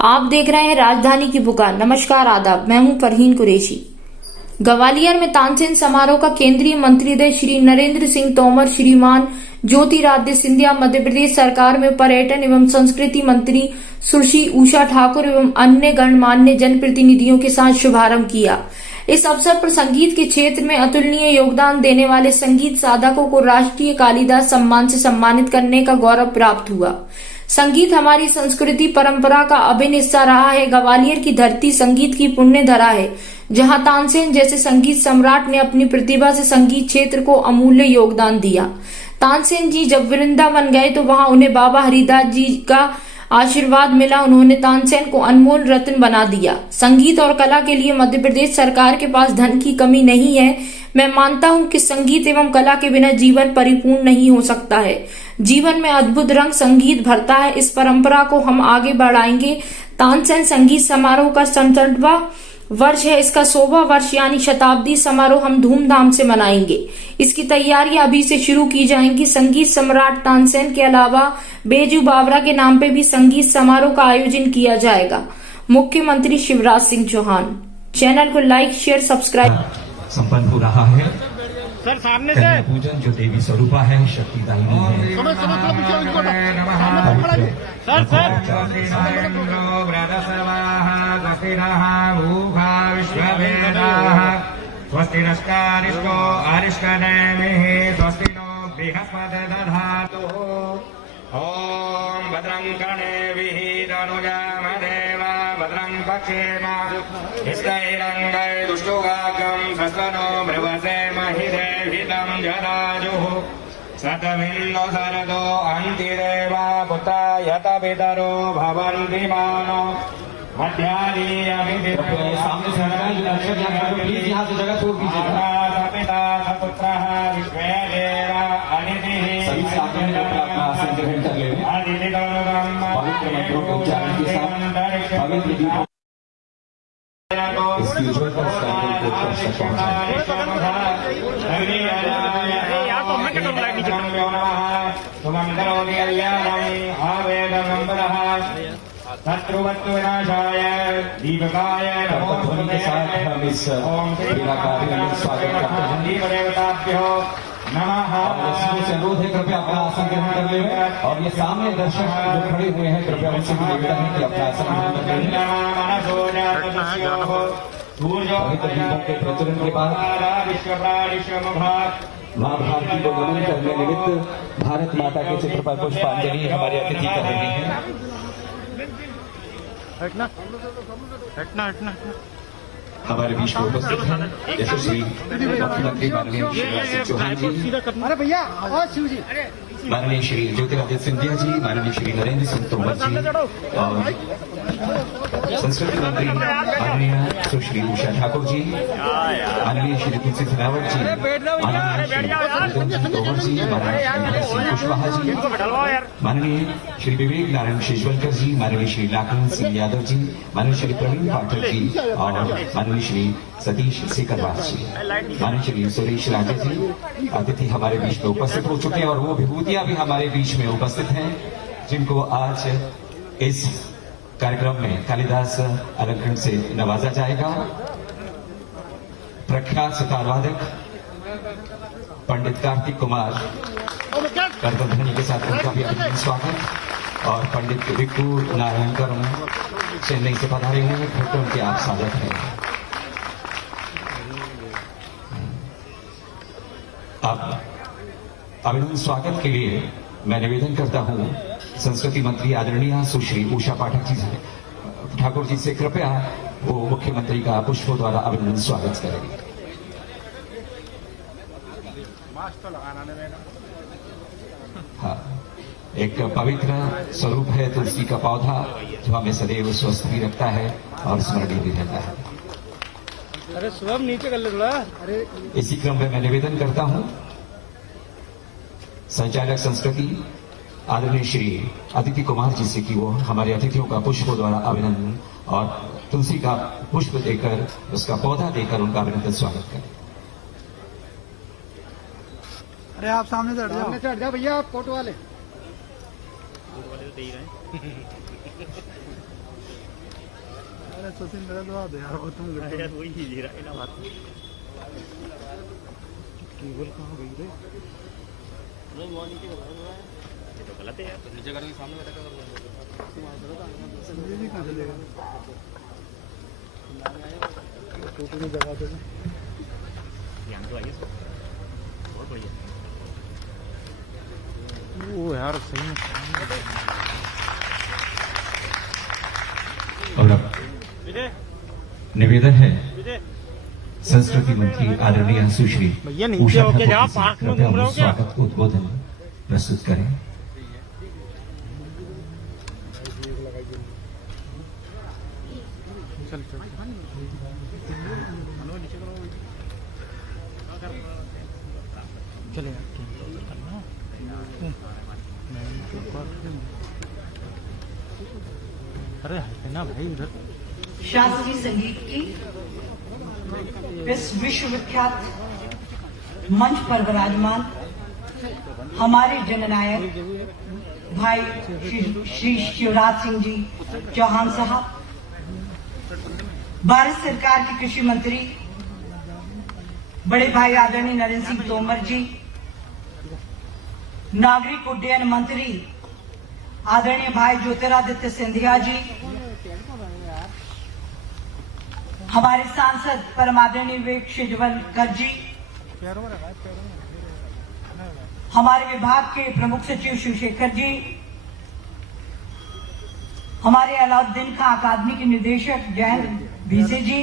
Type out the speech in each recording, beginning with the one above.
आप देख रहे हैं राजधानी की पुकार। नमस्कार, आदाब, मैं हूं परहीन कुरैशी। ग्वालियर में तानसेन समारोह का केंद्रीय मंत्री श्री नरेंद्र सिंह तोमर, श्रीमान ज्योतिरादित्य सिंधिया, मध्य प्रदेश सरकार में पर्यटन एवं संस्कृति मंत्री सुश्री उषा ठाकुर एवं अन्य गणमान्य जनप्रतिनिधियों के साथ शुभारंभ किया। इस अवसर पर संगीत के क्षेत्र में अतुलनीय योगदान देने वाले संगीत साधकों को राष्ट्रीय कालिदास सम्मान से सम्मानित करने का गौरव प्राप्त हुआ। संगीत हमारी संस्कृति परंपरा का अभिन्न हिस्सा रहा है। ग्वालियर की धरती संगीत की पुण्य धरा है, जहां तानसेन जैसे संगीत सम्राट ने अपनी प्रतिभा से संगीत क्षेत्र को अमूल्य योगदान दिया। तानसेन जी जब वृंदावन गए तो वहां उन्हें बाबा हरिदास जी का आशीर्वाद मिला। उन्होंने तानसेन को अनमोल रत्न बना दिया। संगीत और कला के लिए मध्य प्रदेश सरकार के पास धन की कमी नहीं है। मैं मानता हूं कि संगीत एवं कला के बिना जीवन परिपूर्ण नहीं हो सकता है। जीवन में अद्भुत रंग संगीत भरता है। इस परंपरा को हम आगे बढ़ाएंगे। तानसेन संगीत समारोह का 67वां वर्ष है। इसका 100वां वर्ष यानी शताब्दी समारोह हम धूमधाम से मनाएंगे। इसकी तैयारियां अभी से शुरू की जाएंगी। संगीत सम्राट तानसेन के अलावा बेजू बावरा के नाम पे भी संगीत समारोह का आयोजन किया जाएगा। मुख्यमंत्री शिवराज सिंह चौहान। चैनल को लाइक, शेयर, सब्सक्राइब। संपन्न हो रहा है सर, सामने से कन्या पूजन जो देवी स्वरूपा है, शक्ति दायिनी है। समझ स्वस्ति नस्कारिष्टो अरिष्टनेमिः स्वस्ति नो बृहस्पतिर्दधातु। ॐ भद्रं कर्णेभिः तनुजामदेव भद्रं पश्येम स्थिरैरङ्गैः दुष्टुगागं सस्तनो भ्रुवसेमहि देवितं जराजुः सतमिन्दो सरदो अन्तिरेवा पुत्रायत पितरो भवन्ति मानो मध्यादीयमिति सामने से प्लीज यहाँ से जगह छोड़ दीजिएगा। पिता सपुत्रः विश्वे देव अनितिः सभी से आगे अपना आसन ग्रहण कर लें। पवित्र मंत्रों के उच्चारण के साथ पवित्र दीपों इसकी उज्ज्वल पर शत्रुवत्तु विनाशाय दीपकाय नमो ध्वनि के साथ हम इस क्रीड़ा कार्य में स्वागत करते हैं। देवताभ्यो नमः। दर्शकों से अनुरोध है कृपया अपना आसन ग्रहण कर लें। और ये सामने दर्शक जो खड़े हुए हैं कृपया उनसे भी निवेदन है कि अपना आसन ग्रहण कर लें। पवित्र दीपों के प्रज्वलन के बाद माँ भारती को नमन करने निमित्त भारत माता के चित्र पर पुष्पांजलि हमारे अतिथि कर रहे हैं। हटना हटना हटना। हमारे बीच में उपस्थित हैं यशस्वी मुख्यमंत्री माननीय शिवराज सिंह चौहान जी, अरे भैया शिव जी, माननीय श्री ज्योतिरादित्य सिंधिया जी, माननीय श्री नरेंद्र सिंह तोमर जी और संस्कृति मंत्री माननीय सुश्री उषा ठाकुर जी, माननीय श्री तुलसी सिलावट जी, माननीय श्री तोमर जी, माननीय श्री कुशवाहा जी, माननीय श्री विवेक नारायण शेजवलकर जी, माननीय श्री लाखन सिंह यादव जी, माननीय श्री प्रवीण पाठक जी और माननीय श्री सतीश सिकरवास जी, माननीय श्री सुरेश राजे जी अतिथि हमारे बीच में उपस्थित हो चुके हैं और वो विभूतियां भी हमारे बीच में उपस्थित हैं, जिनको आज इस कार्यक्रम में कालिदास अलंकरण से नवाजा जाएगा। प्रख्यात सितार वादक पंडित कार्तिक कुमार करतलध्वनि के साथ उनका भी अभिनंदन स्वागत। और पंडित विक्कू नारायण कर्म चेन्नई से पधारे हुए हैं, फिर उनके आप स्वागत है। अब अभिनंदन स्वागत के लिए मैं निवेदन करता हूं संस्कृति मंत्री आदरणीय सुश्री उषा पाठक जी ठाकुर जी से कृपया वो मुख्यमंत्री का पुष्पों द्वारा अभिनंदन स्वागत करेंगे। हाँ, एक पवित्र स्वरूप है तुलसी का पौधा जो हमें सदैव स्वस्थ भी रखता है और स्मरणीय भी रहता है। अरे सुबह नीचे कर ले थोड़ा। अरे इसी क्रम में मैं निवेदन करता हूं संचालक संस्कृति आदरणीय श्री अदिति कुमार जी से कि वो हमारे अतिथियों का पुष्पों द्वारा अभिनंदन और तुलसी का पुष्प देकर उसका पौधा देकर उनका अभिनंदन स्वागत करें। अरे आप सामने से हट जाओ भैया, आप फोटो वाले तो दे ही रहे हैं। सचिन लगा दवा दे यार, वो तुम यार वही ही ले रहा है ना बात। केबल कहाँ गई रे? नहीं वो नीचे ये तो गलत है यार, तो नीचे करने के सामने बैठा कर संजय जी कहाँ चलेगा? फोटो की जगह पे ध्यान तो आइए, बहुत बढ़िया। वो यार सही में और अब निवेदन है संस्कृति मंत्री आदरणीय सुश्री भैया नीचे उषा होके ठाकुर जाओ, जी से पार्क में कृपया घूम रहे हो क्या? स्वागत उद्बोधन प्रस्तुत करें। चल चल चले अरे है ना भाई उधर। शास्त्रीय संगीत की इस विश्वविख्यात मंच पर विराजमान हमारे जननायक भाई श्री शिवराज सिंह जी चौहान साहब, भारत सरकार के कृषि मंत्री बड़े भाई आदरणीय नरेंद्र सिंह तोमर जी, नागरिक उड्डयन मंत्री आदरणीय भाई ज्योतिरादित्य सिंधिया जी, हमारे सांसद परम आदरणीय विवेक शेजवलकर जी, हमारे विभाग के प्रमुख सचिव शिवशेखर जी, हमारे अलाउद्दीन खां अकादमी के निदेशक जयंत भीसे जी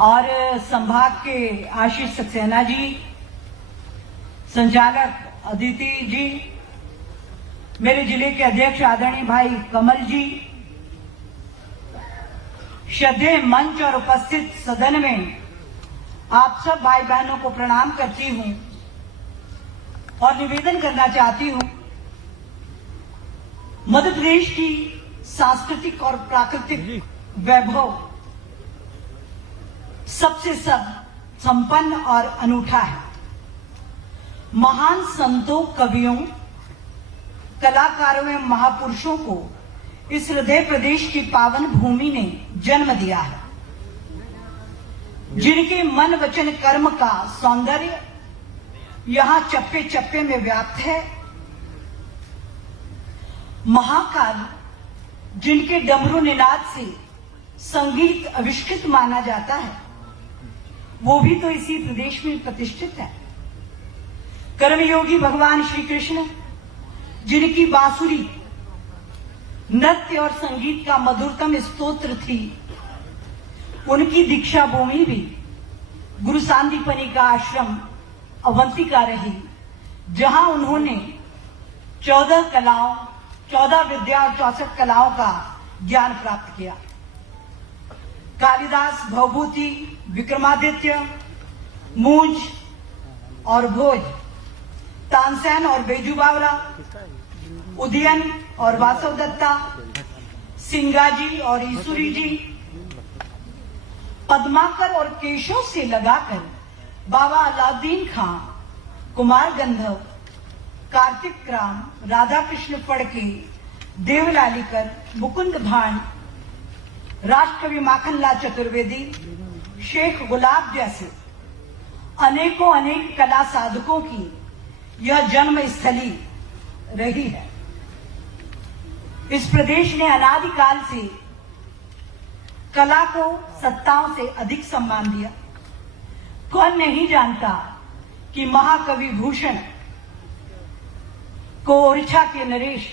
और संभाग के आशीष सक्सेना जी, संचालक अदिति जी, मेरे जिले के अध्यक्ष आदरणीय भाई कमल जी, श्रद्धेय मंच और उपस्थित सदन में आप सब भाई बहनों को प्रणाम करती हूं और निवेदन करना चाहती हूं, मध्य प्रदेश की सांस्कृतिक और प्राकृतिक वैभव सबसे संपन्न और अनूठा है। महान संतों, कवियों, कलाकारों एवं महापुरुषों को इस हृदय प्रदेश की पावन भूमि ने जन्म दिया है, जिनके मन वचन कर्म का सौंदर्य यहां चप्पे चप्पे में व्याप्त है। महाकाल जिनके डमरू निनाद से संगीत आविष्कृत माना जाता है, वो भी तो इसी प्रदेश में प्रतिष्ठित है। कर्मयोगी भगवान श्री कृष्ण जिनकी बांसुरी नृत्य और संगीत का मधुरतम स्तोत्र थी, उनकी दीक्षा भूमि भी गुरु सांदीपनि का आश्रम अवंतिका रही, जहां उन्होंने 14 कलाओं, 14 विद्या और 64 कलाओं का ज्ञान प्राप्त किया। कालिदास, भवभूति, विक्रमादित्य, मूंज और भोज, तानसेन और बेजू बावरा, उदयन और वासव दत्ता, सिंगाजी और ईसुरी जी, पद्माकर और केशव से लगाकर बाबा अलाउद्दीन खां, कुमार गंधर्व, कार्तिक राम, राधा कृष्ण फड़के, देवलालीकर, मुकुंद भाण, राजकवि माखनलाल चतुर्वेदी, शेख गुलाब जैसे अनेकों अनेक कला साधकों की यह जन्म स्थली रही है। इस प्रदेश ने अनादिकाल से कला को सत्ताओं से अधिक सम्मान दिया। कौन नहीं जानता कि महाकवि भूषण को ओरछा के नरेश,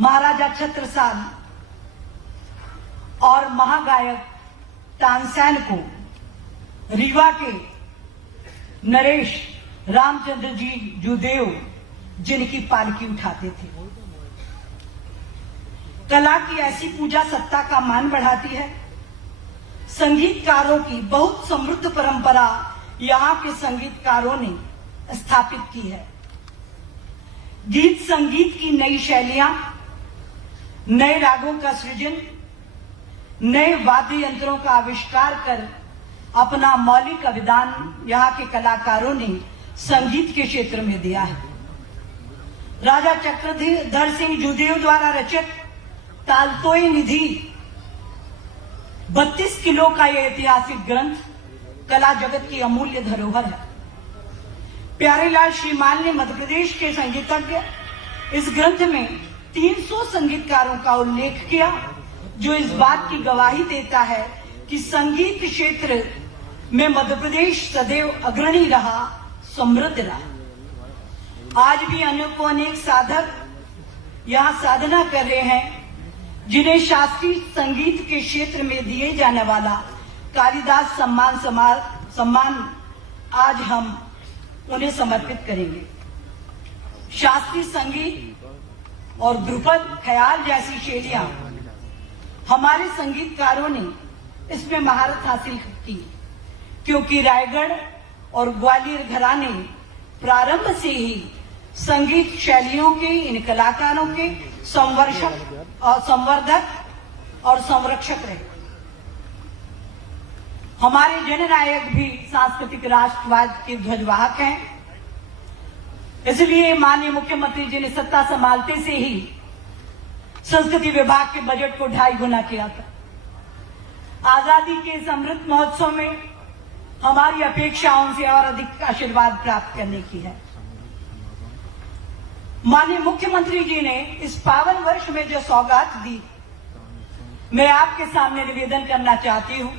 महाराजा छत्रसाल और महागायक तानसेन को रीवा के नरेश रामचंद्र जी जुदेव जिनकी पालकी उठाते थे। कला की ऐसी पूजा सत्ता का मान बढ़ाती है। संगीतकारों की बहुत समृद्ध परंपरा यहाँ के संगीतकारों ने स्थापित की है। गीत संगीत की नई शैलियां, नए रागों का सृजन, नए वाद्य यंत्रों का आविष्कार कर अपना मौलिक अवदान यहाँ के कलाकारों ने संगीत के क्षेत्र में दिया है। राजा चक्रधर सिंह जुदेव द्वारा रचित तालतोय निधि 32 किलो का यह ऐतिहासिक ग्रंथ कला जगत की अमूल्य धरोहर है। प्यारेलाल श्रीमान ने मध्य प्रदेश के संगीतज्ञ इस ग्रंथ में 300 संगीतकारों का उल्लेख किया, जो इस बात की गवाही देता है कि संगीत क्षेत्र में मध्य प्रदेश सदैव अग्रणी रहा, समृद्ध रहा। आज भी अनेक साधक यहाँ साधना कर रहे हैं, जिन्हें शास्त्रीय संगीत के क्षेत्र में दिए जाने वाला कालिदास सम्मान आज हम उन्हें समर्पित करेंगे। शास्त्रीय संगीत और ध्रुपद ख्याल जैसी शैलियां हमारे संगीतकारों ने इसमें महारत हासिल की, क्योंकि रायगढ़ और ग्वालियर घराने प्रारंभ से ही संगीत शैलियों के, इन कलाकारों के संवर्धक और संरक्षक रहे। हमारे जननायक भी सांस्कृतिक राष्ट्रवाद के ध्वजवाहक हैं। इसलिए माननीय मुख्यमंत्री जी ने सत्ता संभालते से ही संस्कृति विभाग के बजट को 2.5 गुना किया था। आजादी के इस अमृत महोत्सव में हमारी अपेक्षा उनसे और अधिक आशीर्वाद प्राप्त करने की है। माननीय मुख्यमंत्री जी ने इस पावन वर्ष में जो सौगात दी, मैं आपके सामने निवेदन करना चाहती हूं।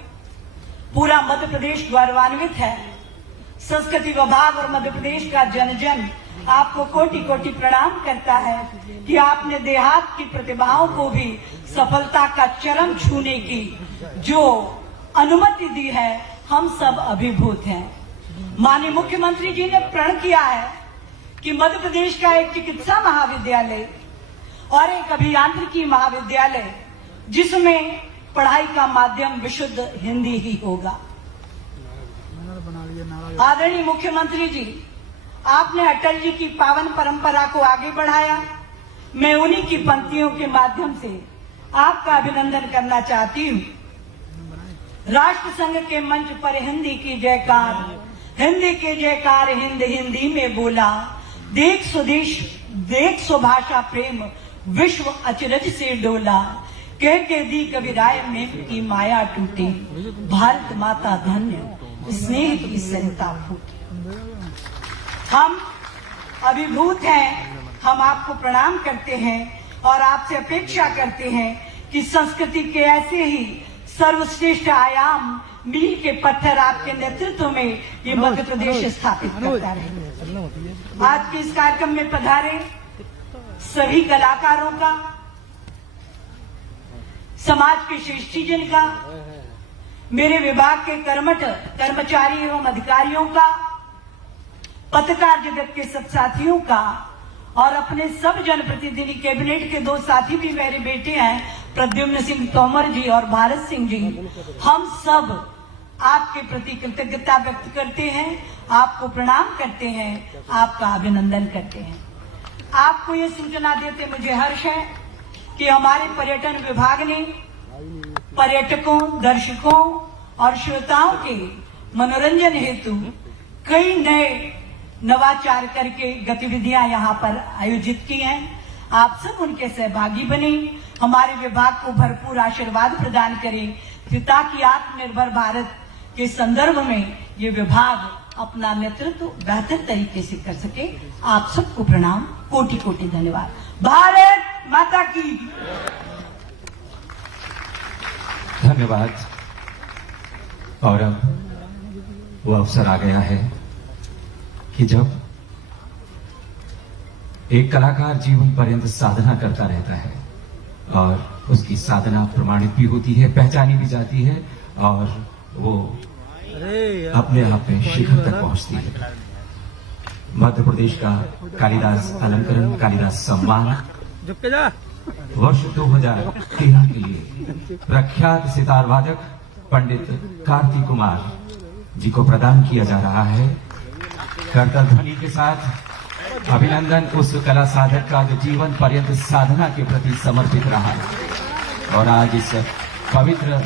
पूरा मध्य प्रदेश गौरवान्वित है। संस्कृति विभाग और मध्य प्रदेश का जन जन आपको कोटि कोटि प्रणाम करता है कि आपने देहात की प्रतिभाओं को भी सफलता का चरम छूने की जो अनुमति दी है, हम सब अभिभूत हैं। माननीय मुख्यमंत्री जी ने प्रण किया है कि मध्य प्रदेश का एक चिकित्सा महाविद्यालय और एक अभियांत्रिकी महाविद्यालय, जिसमें पढ़ाई का माध्यम विशुद्ध हिंदी ही होगा। आदरणीय मुख्यमंत्री जी, आपने अटल जी की पावन परंपरा को आगे बढ़ाया। मैं उन्हीं की पंक्तियों के माध्यम से आपका अभिनंदन करना चाहती हूँ। राष्ट्र संघ के मंच पर हिंदी की जयकार, हिंदी के जयकार, हिंद हिंदी में बोला। देख स्वदेश, देख स्वभाषा प्रेम, विश्व अचरज से डोला। कह के दी कबीराय में की माया टूटी, भारत माता धन्य, स्नेह की सरिता फूटी। हम अभिभूत हैं, हम आपको प्रणाम करते हैं और आपसे अपेक्षा करते हैं कि संस्कृति के ऐसे ही सर्वश्रेष्ठ आयाम, मील के पत्थर आपके नेतृत्व में ये मध्य प्रदेश स्थापित करता रहे। आज के इस कार्यक्रम में पधारे सभी कलाकारों का, समाज के श्रेष्ठीजन का, मेरे विभाग के कर्मठ कर्मचारी एवं अधिकारियों का, पत्रकार जगत के सब साथियों का और अपने सब जनप्रतिनिधि कैबिनेट के 2 साथी भी मेरे बेटे हैं, प्रद्युम्न सिंह तोमर जी और भारत सिंह जी। हम सब आपके प्रति कृतज्ञता व्यक्त करते हैं, आपको प्रणाम करते हैं, आपका अभिनंदन करते हैं। आपको ये सूचना देते मुझे हर्ष है कि हमारे पर्यटन विभाग ने पर्यटकों, दर्शकों और श्रोताओं के मनोरंजन हेतु कई नए नवाचार करके गतिविधियां यहाँ पर आयोजित की हैं। आप सब उनके सहभागी बने, हमारे विभाग को भरपूर आशीर्वाद प्रदान करें, ताकि आत्मनिर्भर भारत के संदर्भ में ये विभाग अपना नेतृत्व बेहतर तरीके से कर सके। आप सबको प्रणाम, कोटि कोटि धन्यवाद। भारत माता की धन्यवाद। और अब वो अवसर आ गया है कि जब एक कलाकार जीवन पर्यंत साधना करता रहता है और उसकी साधना प्रमाणित भी होती है, पहचानी भी जाती है और वो अपने आप में शिखर तक पहुंचती है। मध्य प्रदेश का कालिदास अलंकरण, कालिदास सम्मान वर्ष 2013 के लिए प्रख्यात सितार वादक पंडित कार्तिक कुमार जी को प्रदान किया जा रहा है। करतल ध्वनि के साथ अभिनंदन उस कला साधक का जो जीवन पर्यंत साधना के प्रति समर्पित रहा और आज इस पवित्र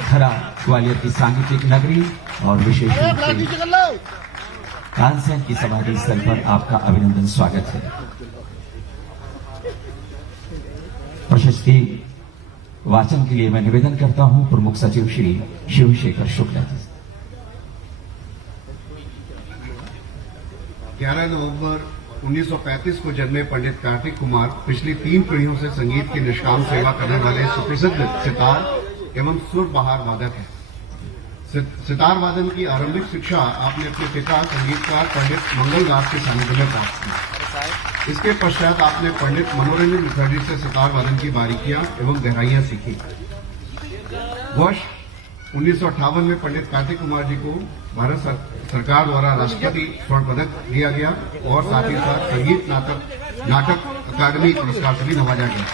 धरा ग्वालियर की सांगीतिक नगरी और विशेष रूप से तानसेन की समाधि स्थल पर आपका अभिनंदन, स्वागत है। प्रशस्ति वाचन के लिए मैं निवेदन करता हूं प्रमुख सचिव श्री शिवशेखर शुक्ला जी। 11 नवंबर 1935 को जन्मे पंडित कार्तिक कुमार पिछली 3 पीढ़ियों से संगीत की निष्काम सेवा करने वाले सुप्रसिद्ध सितार एवं सुर बहार वादक हैं। सितार वादन की आरंभिक शिक्षा आपने अपने पिता संगीतकार पंडित मंगल दास के सानिध्य में प्राप्त की। इसके पश्चात आपने पंडित मनोरंजन मुखर्जी से सितार वादन की बारीकियां एवं गहराइयां सीखी। वर्ष 1958 में पंडित कार्तिक कुमार जी को भारत सरकार द्वारा राष्ट्रपति स्वर्ण पदक दिया गया और साथ ही साथ संगीत नाटक अकादमी पुरस्कार से भी नवाजा गया।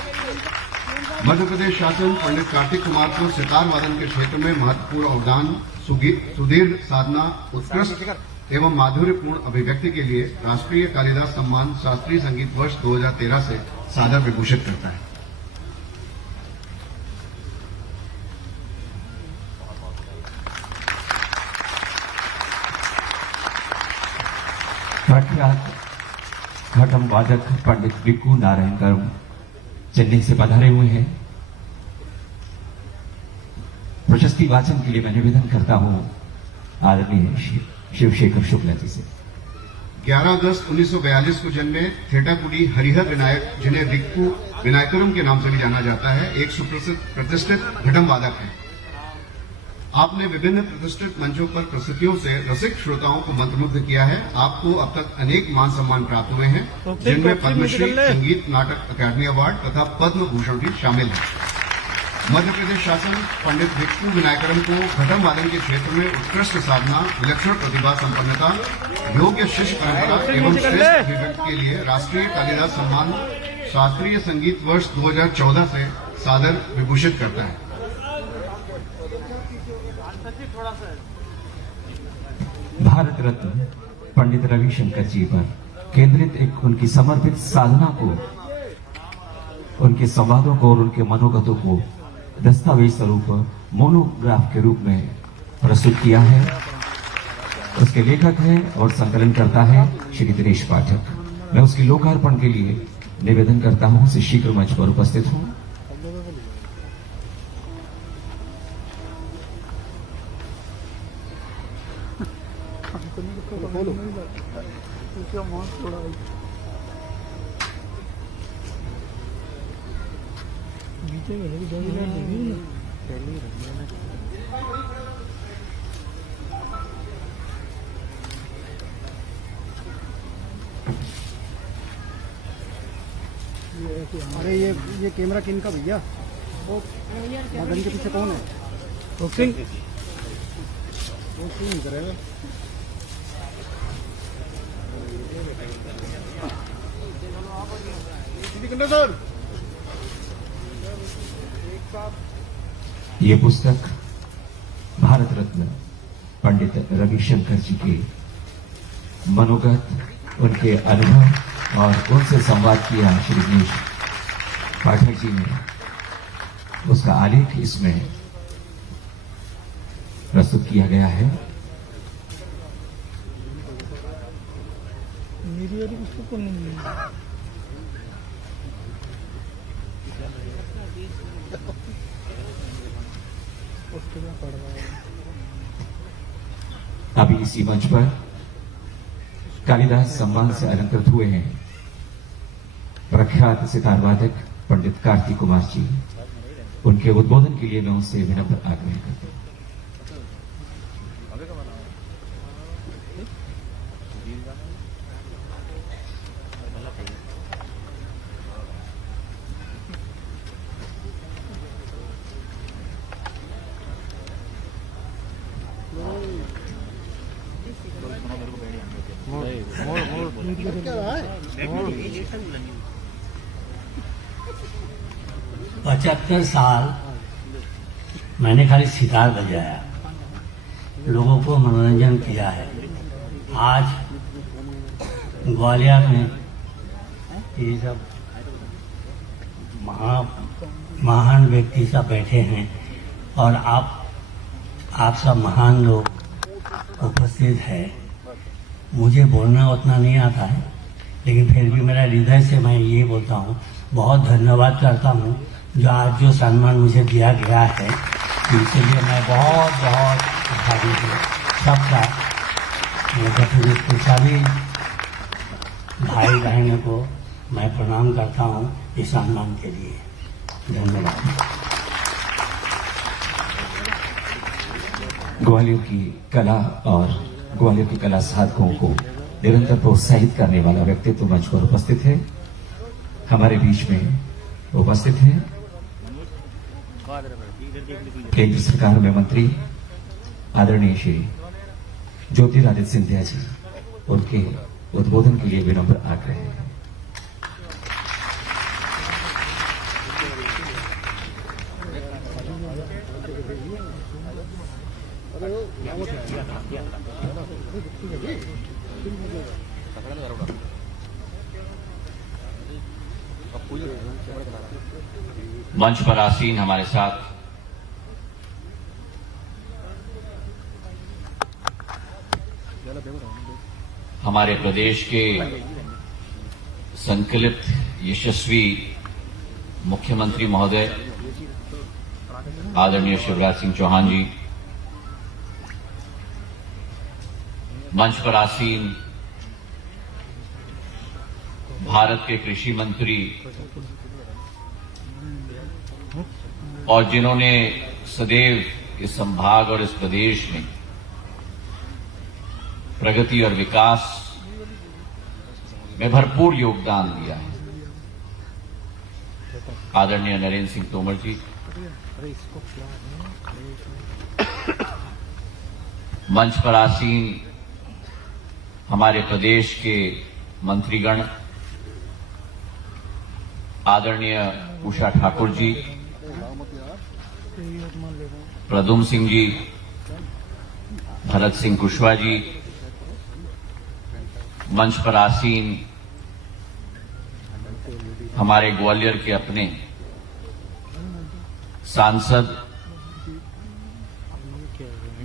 मध्य प्रदेश शासन पंडित कार्तिक कुमार को सितार वादन के क्षेत्र में महत्वपूर्ण अवदान, सुदीर्घ साधना, उत्कृष्ट एवं माधुर्यपूर्ण अभिव्यक्ति के लिए राष्ट्रीय कालिदास सम्मान शास्त्रीय संगीत वर्ष 2013 से सादर विभूषित करता है। प्रख्यात घटम वादक पंडित बिक्कू नारायण कर्म चेन्नई से पधारे हुए हैं। प्रशस्ति वाचन के लिए मैं निवेदन करता हूं आदरणीय शिवशेखर शुक्ला जी से। 11 अगस्त 1942 को जन्मे थेटाकुडी हरिहर विनायक, जिन्हें बिक्कू विनायकरम के नाम से भी जाना जाता है, एक सुप्रसिद्ध प्रतिष्ठित घटम वादक हैं। आपने विभिन्न प्रतिष्ठित मंचों पर प्रस्तुतियों से रसिक श्रोताओं को मंत्रमुग्ध किया है। आपको अब तक अनेक मान सम्मान प्राप्त हुए हैं, जिनमें पद्मश्री, संगीत नाटक अकादमी अवार्ड तथा पद्म भूषण भी शामिल है। मध्य प्रदेश शासन पंडित बिक्कू विनायकरम को घटम वादन के क्षेत्र में उत्कृष्ट साधना, विलक्षण प्रतिभा संपन्नता, योग्य शिष्य परंपरा एवं श्रेष्ठ अभिव्यक्ति के लिए राष्ट्रीय कालिदास सम्मान शास्त्रीय संगीत वर्ष 2014 से सादर विभूषित करता है। भारत रत्न पंडित रविशंकर जी पर केंद्रित एक उनकी समर्पित साधना को, उनके संवादों को और उनके मनोगतों को दस्तावेज स्वरूप मोनोग्राफ के रूप में प्रस्तुत किया है। उसके लेखक हैं और संकलन करता है श्री दिनेश पाठक। मैं उसके लोकार्पण के लिए निवेदन करता हूं से शीघ्र मंच पर उपस्थित हूं। अरे ये कैमरा किन का भैया? वो मदन के पीछे कौन है? वो नहीं करेगा। सर ये पुस्तक भारत रत्न पंडित रविशंकर जी के मनोगत, उनके अनुभव और उनसे संवाद किया श्री दिनेश पाठक जी ने, उसका आलेख इसमें प्रस्तुत किया गया है। मेरी वाली पुस्तक को नहीं है। अभी इसी मंच पर कालिदास सम्मान से अलंकृत हुए हैं प्रख्यात सितार वादक पंडित कार्तिक कुमार जी। उनके उद्बोधन के लिए मैं उनसे विनम्र आग्रह करता हूं। पचहत्तर साल मैंने खाली सितार बजाया, लोगों को मनोरंजन किया है। आज ग्वालियर में ये सब महान व्यक्ति सब बैठे हैं और आप सब महान लोग उपस्थित है। मुझे बोलना उतना नहीं आता है, लेकिन फिर भी मेरा हृदय से मैं ये बोलता हूँ, बहुत धन्यवाद करता हूँ जो आज जो सम्मान मुझे दिया गया है, इसके लिए मैं बहुत बहुत आभारी हूँ सबका। मध्य प्रदेश के सभी भाई बहनों को मैं प्रणाम करता हूँ इस सम्मान के लिए। धन्यवाद। ग्वालियर की कला और ग्वालियर की कला साधकों को निरंतर प्रोत्साहित करने वाला व्यक्तित्व मंच पर उपस्थित है। हमारे बीच में उपस्थित है केंद्र सरकार में मंत्री आदरणीय श्री ज्योतिरादित्य सिंधिया जी। उनके उद्बोधन के लिए विनम्र आग्रह है। मंच पर आसीन हमारे साथ हमारे प्रदेश के संकलित यशस्वी मुख्यमंत्री महोदय आदरणीय शिवराज सिंह चौहान जी, मंच पर आसीन भारत के कृषि मंत्री और जिन्होंने सदैव इस संभाग और इस प्रदेश में प्रगति और विकास में भरपूर योगदान दिया है, आदरणीय नरेंद्र सिंह तोमर जी, मंच पर आसीन हमारे प्रदेश के मंत्रीगण आदरणीय उषा ठाकुर जी, प्रदुम सिंह जी, भरत सिंह कुशवाहा जी, मंच पर आसीन हमारे ग्वालियर के अपने सांसद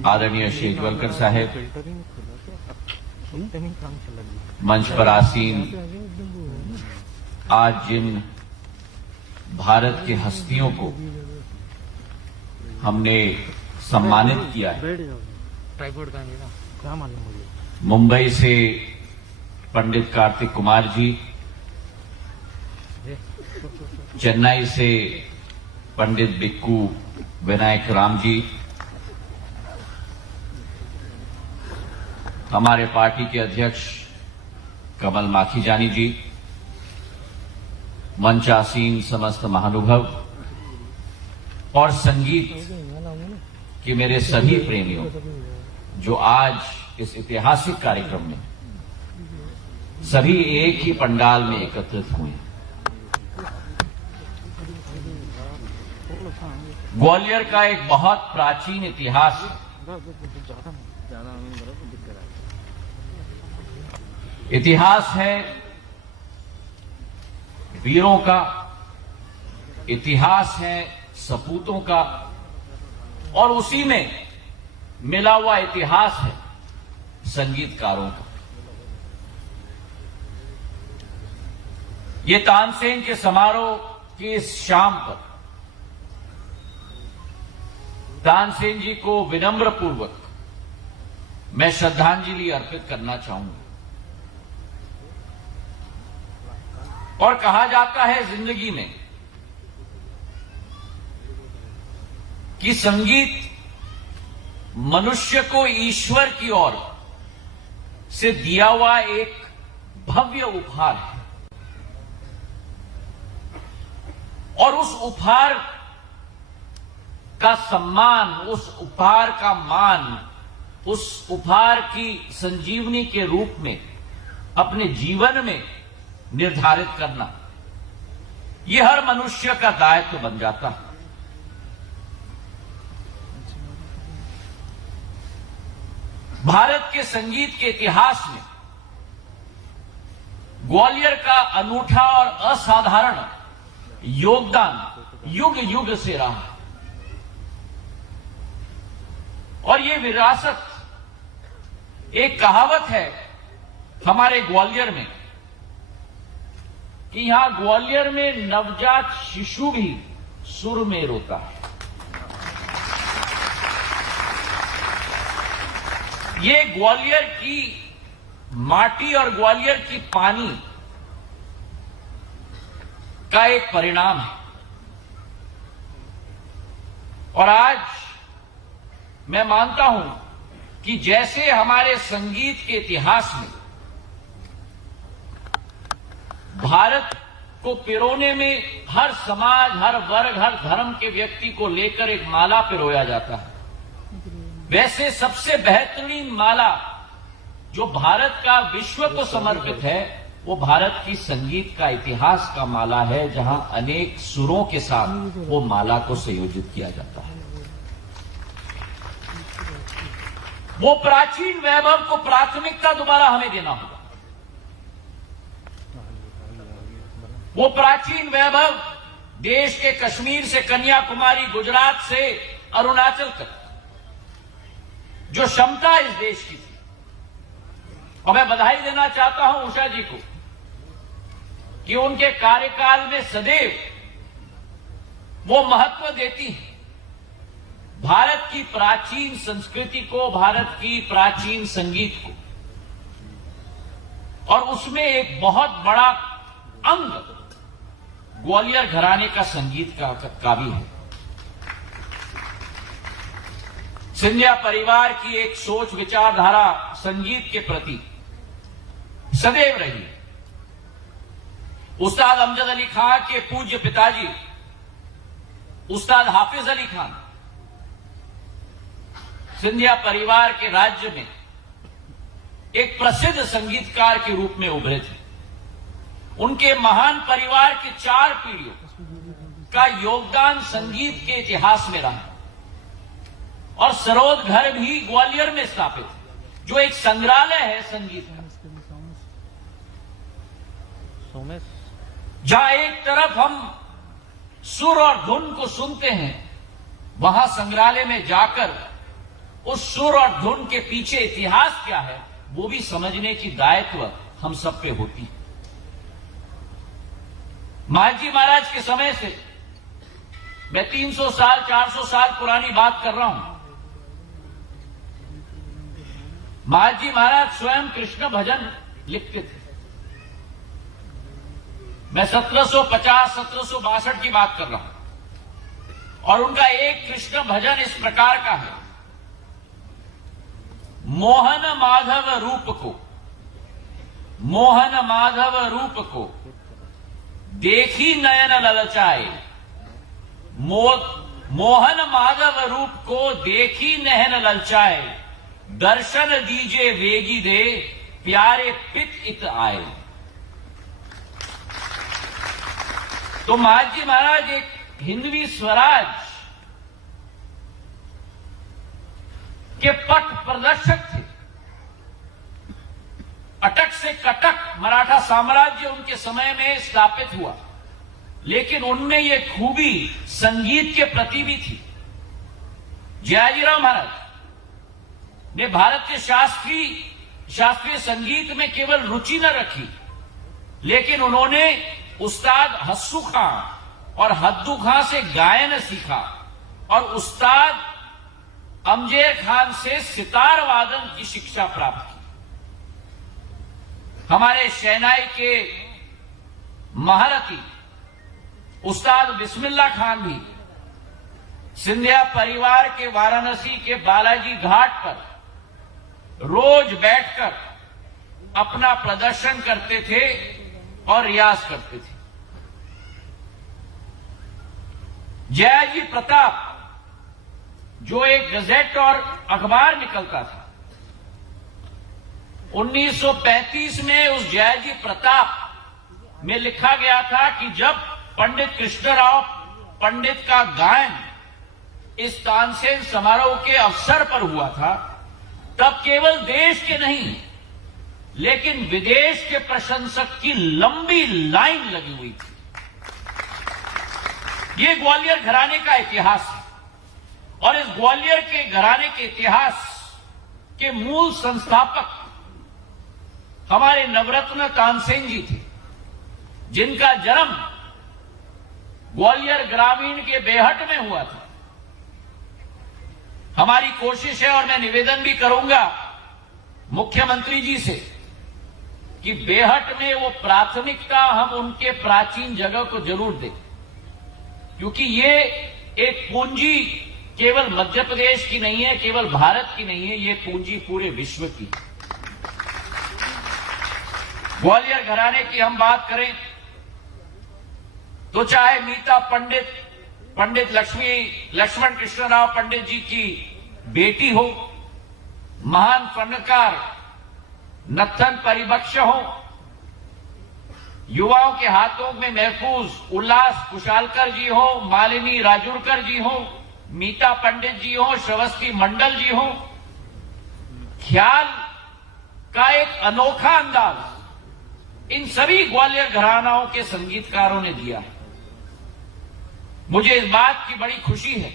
आदरणीय शेजवलकर साहब, मंच पर आसीन आज जिन भारत के हस्तियों को हमने सम्मानित किया है, मुंबई से पंडित कार्तिक कुमार जी, चेन्नई से पंडित बिक्कू विनायक राम जी, हमारे पार्टी के अध्यक्ष कमल माखीजानी जी, मंच आसीन समस्त महानुभव और संगीत के मेरे सभी प्रेमियों जो आज इस ऐतिहासिक कार्यक्रम में सभी एक ही पंडाल में एकत्रित हुए। ग्वालियर का एक बहुत प्राचीन इतिहास है। इतिहास है वीरों का, इतिहास है सपूतों का, और उसी में मिला हुआ इतिहास है संगीतकारों का। ये तानसेन के समारोह की इस शाम पर तानसेन जी को विनम्र पूर्वक मैं श्रद्धांजलि अर्पित करना चाहूंगा। और कहा जाता है जिंदगी में कि संगीत मनुष्य को ईश्वर की ओर से दिया हुआ एक भव्य उपहार है, और उस उपहार का सम्मान, उस उपहार का मान, उस उपहार की संजीवनी के रूप में अपने जीवन में निर्धारित करना, यह हर मनुष्य का दायित्व बन जाता है। भारत के संगीत के इतिहास में ग्वालियर का अनूठा और असाधारण योगदान युग युग से रहा है, और ये विरासत, एक कहावत है हमारे ग्वालियर में कि यहां ग्वालियर में नवजात शिशु भी सुर में रोता है। ये ग्वालियर की माटी और ग्वालियर की पानी का एक परिणाम है। और आज मैं मानता हूं कि जैसे हमारे संगीत के इतिहास में भारत को पिरोने में हर समाज, हर वर्ग, हर धर्म के व्यक्ति को लेकर एक माला पिरोया जाता है, वैसे सबसे बेहतरीन माला जो भारत का विश्व को समर्पित है वो भारत की संगीत का इतिहास का माला है, जहां अनेक सुरों के साथ वो माला को संयोजित किया जाता है। वो प्राचीन वैभव को प्राथमिकता दोबारा हमें देना होगा। वो प्राचीन वैभव देश के कश्मीर से कन्याकुमारी, गुजरात से अरुणाचल तक जो क्षमता इस देश की थी, और मैं बधाई देना चाहता हूं उषा जी को कि उनके कार्यकाल में सदैव वो महत्व देती हैं भारत की प्राचीन संस्कृति को, भारत की प्राचीन संगीत को, और उसमें एक बहुत बड़ा अंग ग्वालियर घराने का संगीत का भी है। सिंधिया परिवार की एक सोच विचारधारा संगीत के प्रति सदैव रही। उस्ताद अमजद अली खान के पूज्य पिताजी उस्ताद हाफिज अली खान सिंधिया परिवार के राज्य में एक प्रसिद्ध संगीतकार के रूप में उभरे थे। उनके महान परिवार के 4 पीढ़ियों का योगदान संगीत के इतिहास में रहा, और सरोद घर भी ग्वालियर में स्थापित है, जो एक संग्रहालय है संगीत का, जहां एक तरफ हम सुर और धुन को सुनते हैं, वहां संग्रहालय में जाकर उस सुर और धुन के पीछे इतिहास क्या है वो भी समझने की दायित्व हम सब पे होती है। महाजी महाराज के समय से मैं 300 साल 400 साल पुरानी बात कर रहा हूं। महाजी महाराज स्वयं कृष्ण भजन लिखते थे। मैं 1750-1762 की बात कर रहा हूं, और उनका एक कृष्ण भजन इस प्रकार का है: मोहन माधव रूप को, मोहन माधव रूप को देखी नयन ललचाए, मोहन माधव रूप को देखी नयन ललचाए, दर्शन दीजे वेगी दे, प्यारे पित इत आए। तो महाजी महाराज एक हिंदवी स्वराज के पथ प्रदर्शक थे। अटक से कटक मराठा साम्राज्य उनके समय में स्थापित हुआ, लेकिन उनमें यह खूबी संगीत के प्रति भी थी। जयाजीराव महाराज ने भारत के शास्त्रीय संगीत में केवल रुचि न रखी, लेकिन उन्होंने उस्ताद हस्सू खां और हद्दू खां से गायन सीखा, और उस्ताद अमजेर खान से सितार वादन की शिक्षा प्राप्त की। हमारे शहनाई के महारथी उस्ताद बिस्मिल्ला खान भी सिंधिया परिवार के वाराणसी के बालाजी घाट पर रोज बैठकर अपना प्रदर्शन करते थे और रियाज करते थे। जयाजी प्रताप, जो एक गजेट और अखबार निकलता था, 1935 में उस जयाजी प्रताप में लिखा गया था कि जब पंडित कृष्णराव पंडित का गायन इस तानसेन समारोह के अवसर पर हुआ था, तब केवल देश के नहीं लेकिन विदेश के प्रशंसक की लंबी लाइन लगी हुई थी। ये ग्वालियर घराने का इतिहास है, और इस ग्वालियर के घराने के इतिहास के मूल संस्थापक हमारे नवरत्न तानसेन जी थे, जिनका जन्म ग्वालियर ग्रामीण के बेहट में हुआ था। हमारी कोशिश है और मैं निवेदन भी करूंगा मुख्यमंत्री जी से कि बेहट में वो प्राथमिकता हम उनके प्राचीन जगह को जरूर दें, क्योंकि ये एक पूंजी केवल मध्य प्रदेश की नहीं है, केवल भारत की नहीं है, ये पूंजी पूरे विश्व की है। ग्वालियर घराने की हम बात करें तो चाहे मीता पंडित लक्ष्मण कृष्णराव पंडित जी की बेटी हो, महान फनकार नत्थन परिबक्ष हो, युवाओं के हाथों में महफूज उल्लास कुशालकर जी हो, मालिनी राजुरकर जी हो, मीता पंडित जी हो, श्रवस्ती मंडल जी हो, ख्याल का एक अनोखा अंदाज इन सभी ग्वालियर घरानाओं के संगीतकारों ने दिया है। मुझे इस बात की बड़ी खुशी है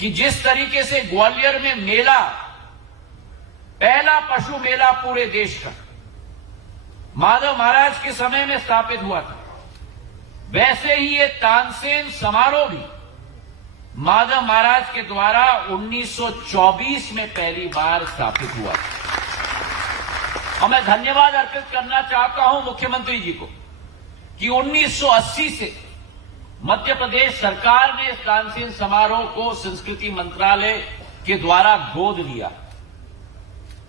कि जिस तरीके से ग्वालियर में मेला, पहला पशु मेला पूरे देश का माधव महाराज के समय में स्थापित हुआ था, वैसे ही ये तानसेन समारोह भी माधव महाराज के द्वारा 1924 में पहली बार स्थापित हुआ था। और मैं धन्यवाद अर्पित करना चाहता हूं मुख्यमंत्री जी को कि 1980 से मध्य प्रदेश सरकार ने इस तानसेन समारोह को संस्कृति मंत्रालय के द्वारा गोद लिया।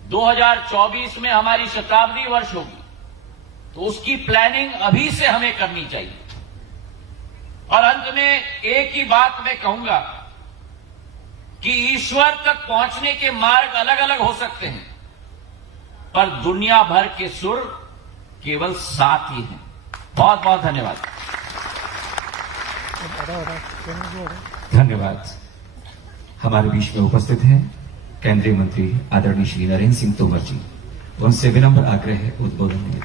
2024 में हमारी शताब्दी वर्ष होगी, तो उसकी प्लानिंग अभी से हमें करनी चाहिए। और अंत में एक ही बात मैं कहूंगा कि ईश्वर तक पहुंचने के मार्ग अलग अलग हो सकते हैं, पर दुनिया भर के सुर केवल साथ ही हैं। बहुत बहुत धन्यवाद। धन्यवाद। हमारे बीच में उपस्थित हैं केंद्रीय मंत्री आदरणीय श्री नरेंद्र सिंह तोमर जी। उनसे विनम्र आग्रह है उद्बोधन दें।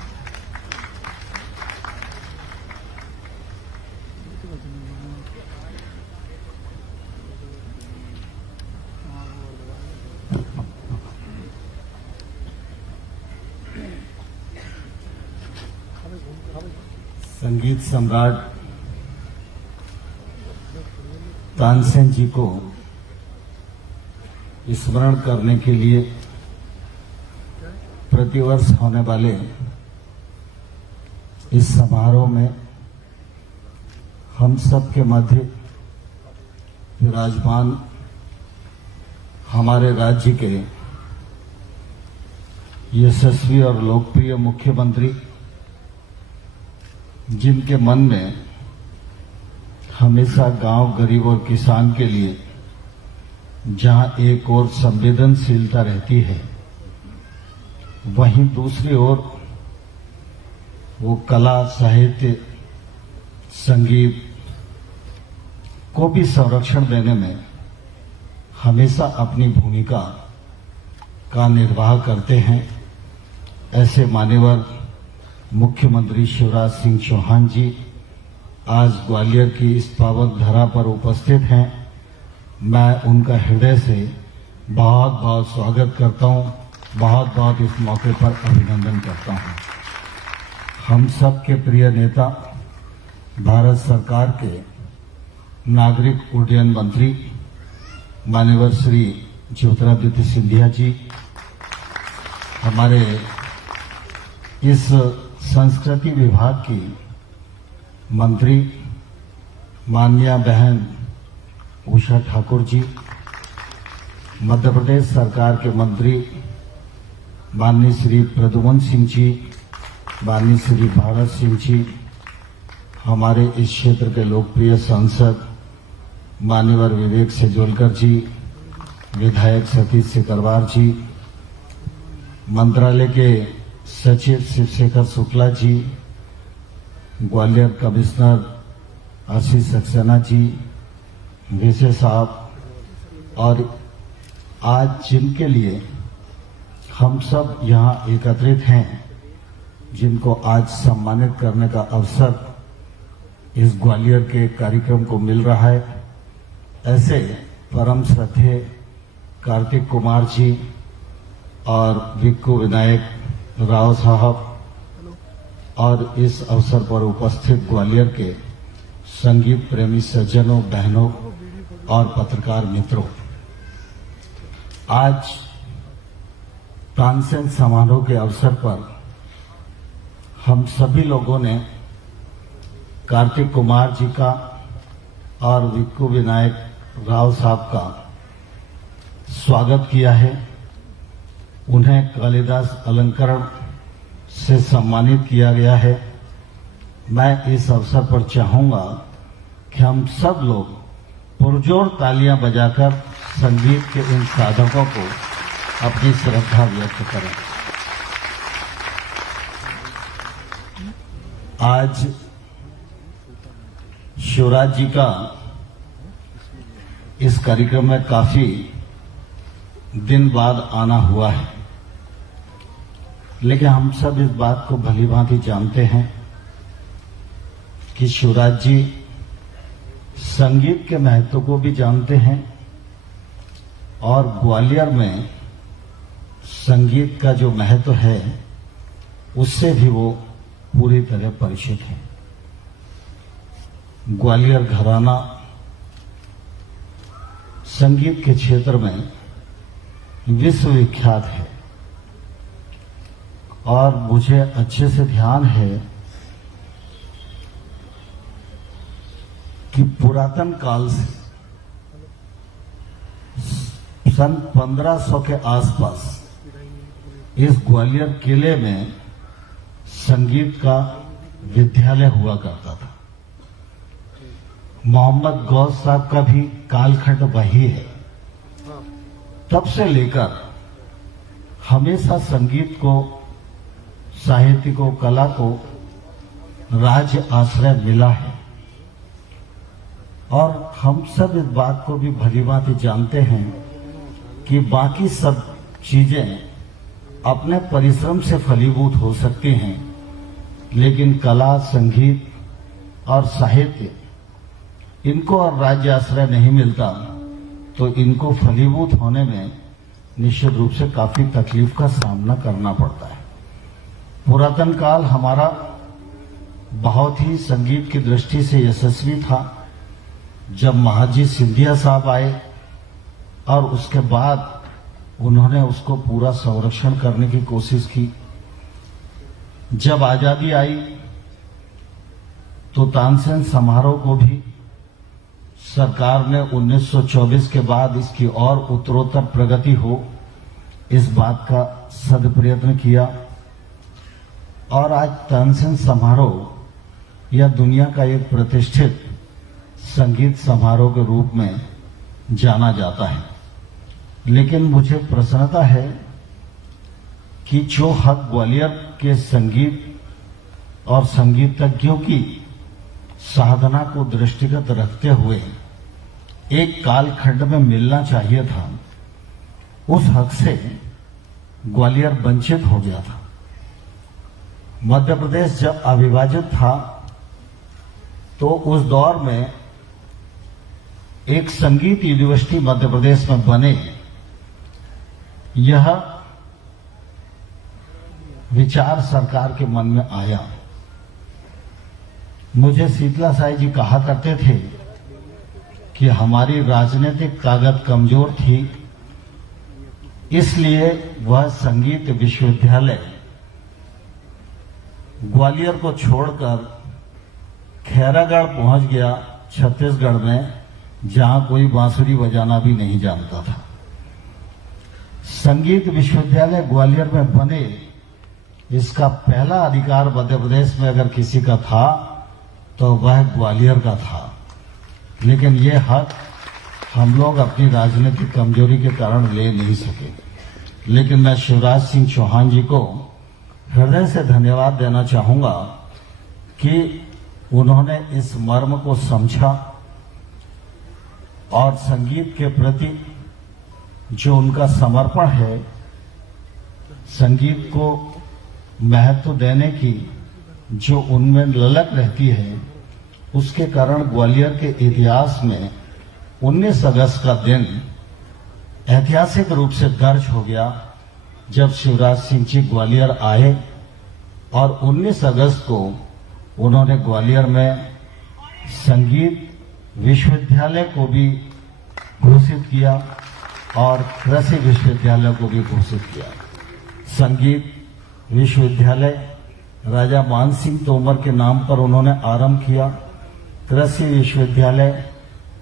संगीत सम्राट तानसेन जी को स्मरण करने के लिए प्रतिवर्ष होने वाले इस समारोह में हम सब के मध्य विराजमान हमारे राज्य के यशस्वी और लोकप्रिय मुख्यमंत्री, जिनके मन में हमेशा गांव, गरीब और किसान के लिए जहां एक ओर संवेदनशीलता रहती है, वहीं दूसरी ओर वो कला, साहित्य, संगीत को भी संरक्षण देने में हमेशा अपनी भूमिका का निर्वाह करते हैं। ऐसे मान्यवर मुख्यमंत्री शिवराज सिंह चौहान जी आज ग्वालियर की इस पावन धरा पर उपस्थित हैं। मैं उनका हृदय से बहुत बहुत स्वागत करता हूं, बहुत बहुत इस मौके पर अभिनंदन करता हूं। हम सब के प्रिय नेता, भारत सरकार के नागरिक उड्डयन मंत्री माननीय श्री ज्योतिरादित्य सिंधिया जी, हमारे इस संस्कृति विभाग की मंत्री माननीय बहन उषा ठाकुर जी, मध्य प्रदेश सरकार के मंत्री माननीय श्री प्रद्युमन सिंह जी, माननीय श्री भारत सिंह जी, हमारे इस क्षेत्र के लोकप्रिय सांसद मान्यवर विवेक सेजोलकर जी, विधायक सतीश सिकरवार जी, मंत्रालय के सचिव शिवशेखर शुक्ला जी, ग्वालियर कमिश्नर आशीष सक्सेना जी, विशेष साहब, और आज जिनके लिए हम सब यहाँ एकत्रित हैं, जिनको आज सम्मानित करने का अवसर इस ग्वालियर के कार्यक्रम को मिल रहा है, ऐसे परम श्रद्धेय कार्तिक कुमार जी और विक्कू विनायक राव साहब और इस अवसर पर उपस्थित ग्वालियर के संगीत प्रेमी सज्जनों, बहनों और पत्रकार मित्रों, आज तानसेन समारोह के अवसर पर हम सभी लोगों ने कार्तिक कुमार जी का और विक्कू विनायक राव साहब का स्वागत किया है। उन्हें कालिदास अलंकरण से सम्मानित किया गया है। मैं इस अवसर पर चाहूंगा कि हम सब लोग पुरजोर तालियां बजाकर संगीत के इन साधकों को अपनी श्रद्धा व्यक्त करें। आज शिवराज जी का इस कार्यक्रम में काफी दिन बाद आना हुआ है, लेकिन हम सब इस बात को भलीभांति जानते हैं कि शिवराज जी संगीत के महत्व को भी जानते हैं और ग्वालियर में संगीत का जो महत्व है उससे भी वो पूरी तरह परिचित है। ग्वालियर घराना संगीत के क्षेत्र में विश्वविख्यात है और मुझे अच्छे से ध्यान है कि पुरातन काल से सन 1500 के आसपास इस ग्वालियर किले में संगीत का विद्यालय हुआ करता था। मोहम्मद गौस साहब का भी कालखंड वही है। तब से लेकर हमेशा संगीत को, साहित्य को, कला को राज्य आश्रय मिला है और हम सब इस बात को भी भलीभांति जानते हैं कि बाकी सब चीजें अपने परिश्रम से फलीभूत हो सकती हैं, लेकिन कला, संगीत और साहित्य इनको और राज्य आश्रय नहीं मिलता तो इनको फलीभूत होने में निश्चित रूप से काफी तकलीफ का सामना करना पड़ता है। पुरातन काल हमारा बहुत ही संगीत की दृष्टि से यशस्वी था। जब महाजी सिंधिया साहब आए और उसके बाद उन्होंने उसको पूरा संरक्षण करने की कोशिश की। जब आजादी आई तो तानसेन समारोह को भी सरकार ने 1924 के बाद इसकी और उत्तरोत्तर प्रगति हो, इस बात का सदप्रयत्न किया और आज तानसेन समारोह यह दुनिया का एक प्रतिष्ठित संगीत समारोह के रूप में जाना जाता है। लेकिन मुझे प्रसन्नता है कि जो हक ग्वालियर के संगीत और संगीतज्ञों की साधना को दृष्टिगत रखते हुए एक कालखंड में मिलना चाहिए था, उस हक से ग्वालियर वंचित हो गया था। मध्य प्रदेश जब अविभाजित था तो उस दौर में एक संगीत यूनिवर्सिटी मध्य प्रदेश में बने, यह विचार सरकार के मन में आया। मुझे शीतला साई जी कहा करते थे कि हमारी राजनीतिक ताकत कमजोर थी, इसलिए वह संगीत विश्वविद्यालय ग्वालियर को छोड़कर खैरागढ़ पहुंच गया, छत्तीसगढ़ में, जहां कोई बांसुरी बजाना भी नहीं जानता था। संगीत विश्वविद्यालय ग्वालियर में बने, इसका पहला अधिकार मध्य प्रदेश में अगर किसी का था तो वह ग्वालियर का था। लेकिन यह हक हम लोग अपनी राजनीतिक कमजोरी के कारण ले नहीं सके। लेकिन मैं शिवराज सिंह चौहान जी को हृदय से धन्यवाद देना चाहूंगा कि उन्होंने इस मर्म को समझा और संगीत के प्रति जो उनका समर्पण है, संगीत को महत्व देने की जो उनमें ललक रहती है, उसके कारण ग्वालियर के इतिहास में 19 अगस्त का दिन ऐतिहासिक रूप से दर्ज हो गया, जब शिवराज सिंह जी ग्वालियर आए और 19 अगस्त को उन्होंने ग्वालियर में संगीत विश्वविद्यालय को भी घोषित किया और कृषि विश्वविद्यालय को भी घोषित किया। संगीत विश्वविद्यालय राजा मान सिंह तोमर के नाम पर उन्होंने आरंभ किया। कृषि विश्वविद्यालय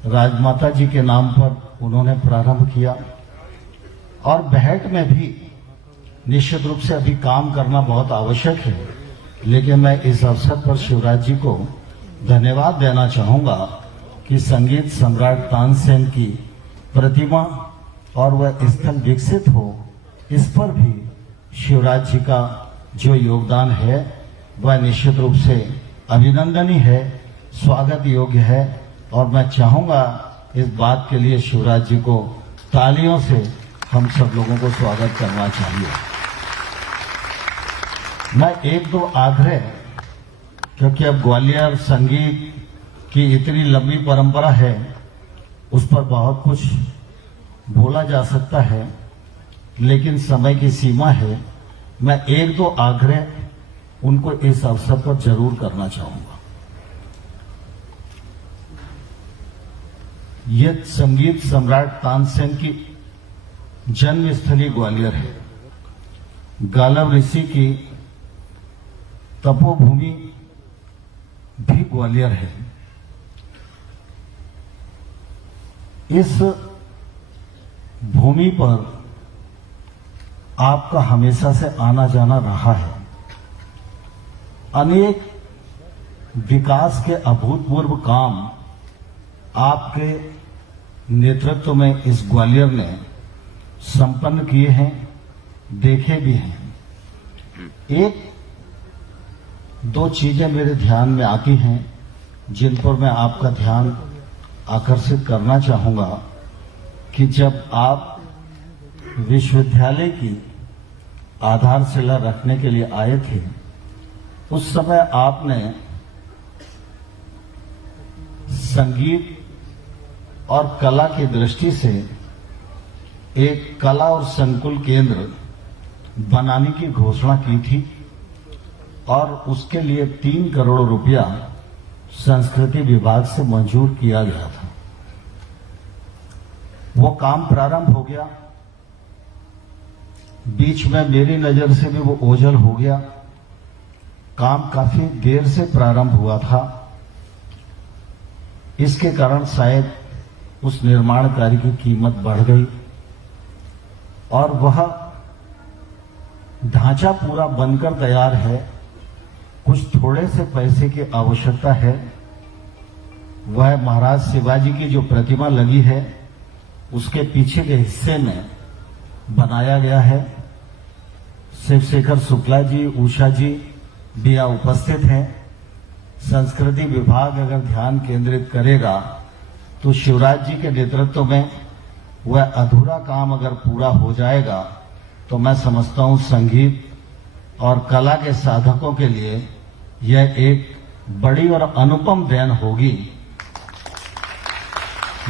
राजमाता जी के नाम पर उन्होंने प्रारंभ किया। और बहट में भी निश्चित रूप से अभी काम करना बहुत आवश्यक है, लेकिन मैं इस अवसर पर शिवराज जी को धन्यवाद देना चाहूंगा कि संगीत सम्राट तानसेन की प्रतिमा और वह स्थल विकसित हो, इस पर भी शिवराज जी का जो योगदान है वह निश्चित रूप से अभिनंदनीय है, स्वागत योग्य है। और मैं चाहूंगा इस बात के लिए शिवराज जी को तालियों से हम सब लोगों को स्वागत करना चाहिए। मैं एक दो आग्रह, क्योंकि अब ग्वालियर संगीत की इतनी लंबी परंपरा है, उस पर बहुत कुछ बोला जा सकता है, लेकिन समय की सीमा है। मैं एक दो आग्रह उनको इस अवसर पर जरूर करना चाहूंगा। यह संगीत सम्राट तानसेन की जन्मस्थली ग्वालियर है। गालव ऋषि की तपोभूमि भी ग्वालियर है। इस भूमि पर आपका हमेशा से आना जाना रहा है। अनेक विकास के अभूतपूर्व काम आपके नेतृत्व में इस ग्वालियर ने संपन्न किए हैं, देखे भी हैं। एक दो चीजें मेरे ध्यान में आती हैं जिन पर मैं आपका ध्यान आकर्षित करना चाहूंगा कि जब आप विश्वविद्यालय की आधारशिला रखने के लिए आए थे, उस समय आपने संगीत और कला की दृष्टि से एक कला और संकुल केंद्र बनाने की घोषणा की थी और उसके लिए 3 करोड़ रुपया संस्कृति विभाग से मंजूर किया गया था। वो काम प्रारंभ हो गया, बीच में मेरी नजर से भी वो ओझल हो गया। काम काफी देर से प्रारंभ हुआ था, इसके कारण शायद उस निर्माण कार्य की कीमत बढ़ गई और वह ढांचा पूरा बनकर तैयार है। कुछ थोड़े से पैसे की आवश्यकता है। वह महाराज शिवाजी की जो प्रतिमा लगी है उसके पीछे के हिस्से में बनाया गया है। शिवशेखर शुक्ला जी, उषा जी भी यहाँ उपस्थित हैं। संस्कृति विभाग अगर ध्यान केंद्रित करेगा तो शिवराज जी के नेतृत्व में वह अधूरा काम अगर पूरा हो जाएगा तो मैं समझता हूं संगीत और कला के साधकों के लिए यह एक बड़ी और अनुपम देन होगी।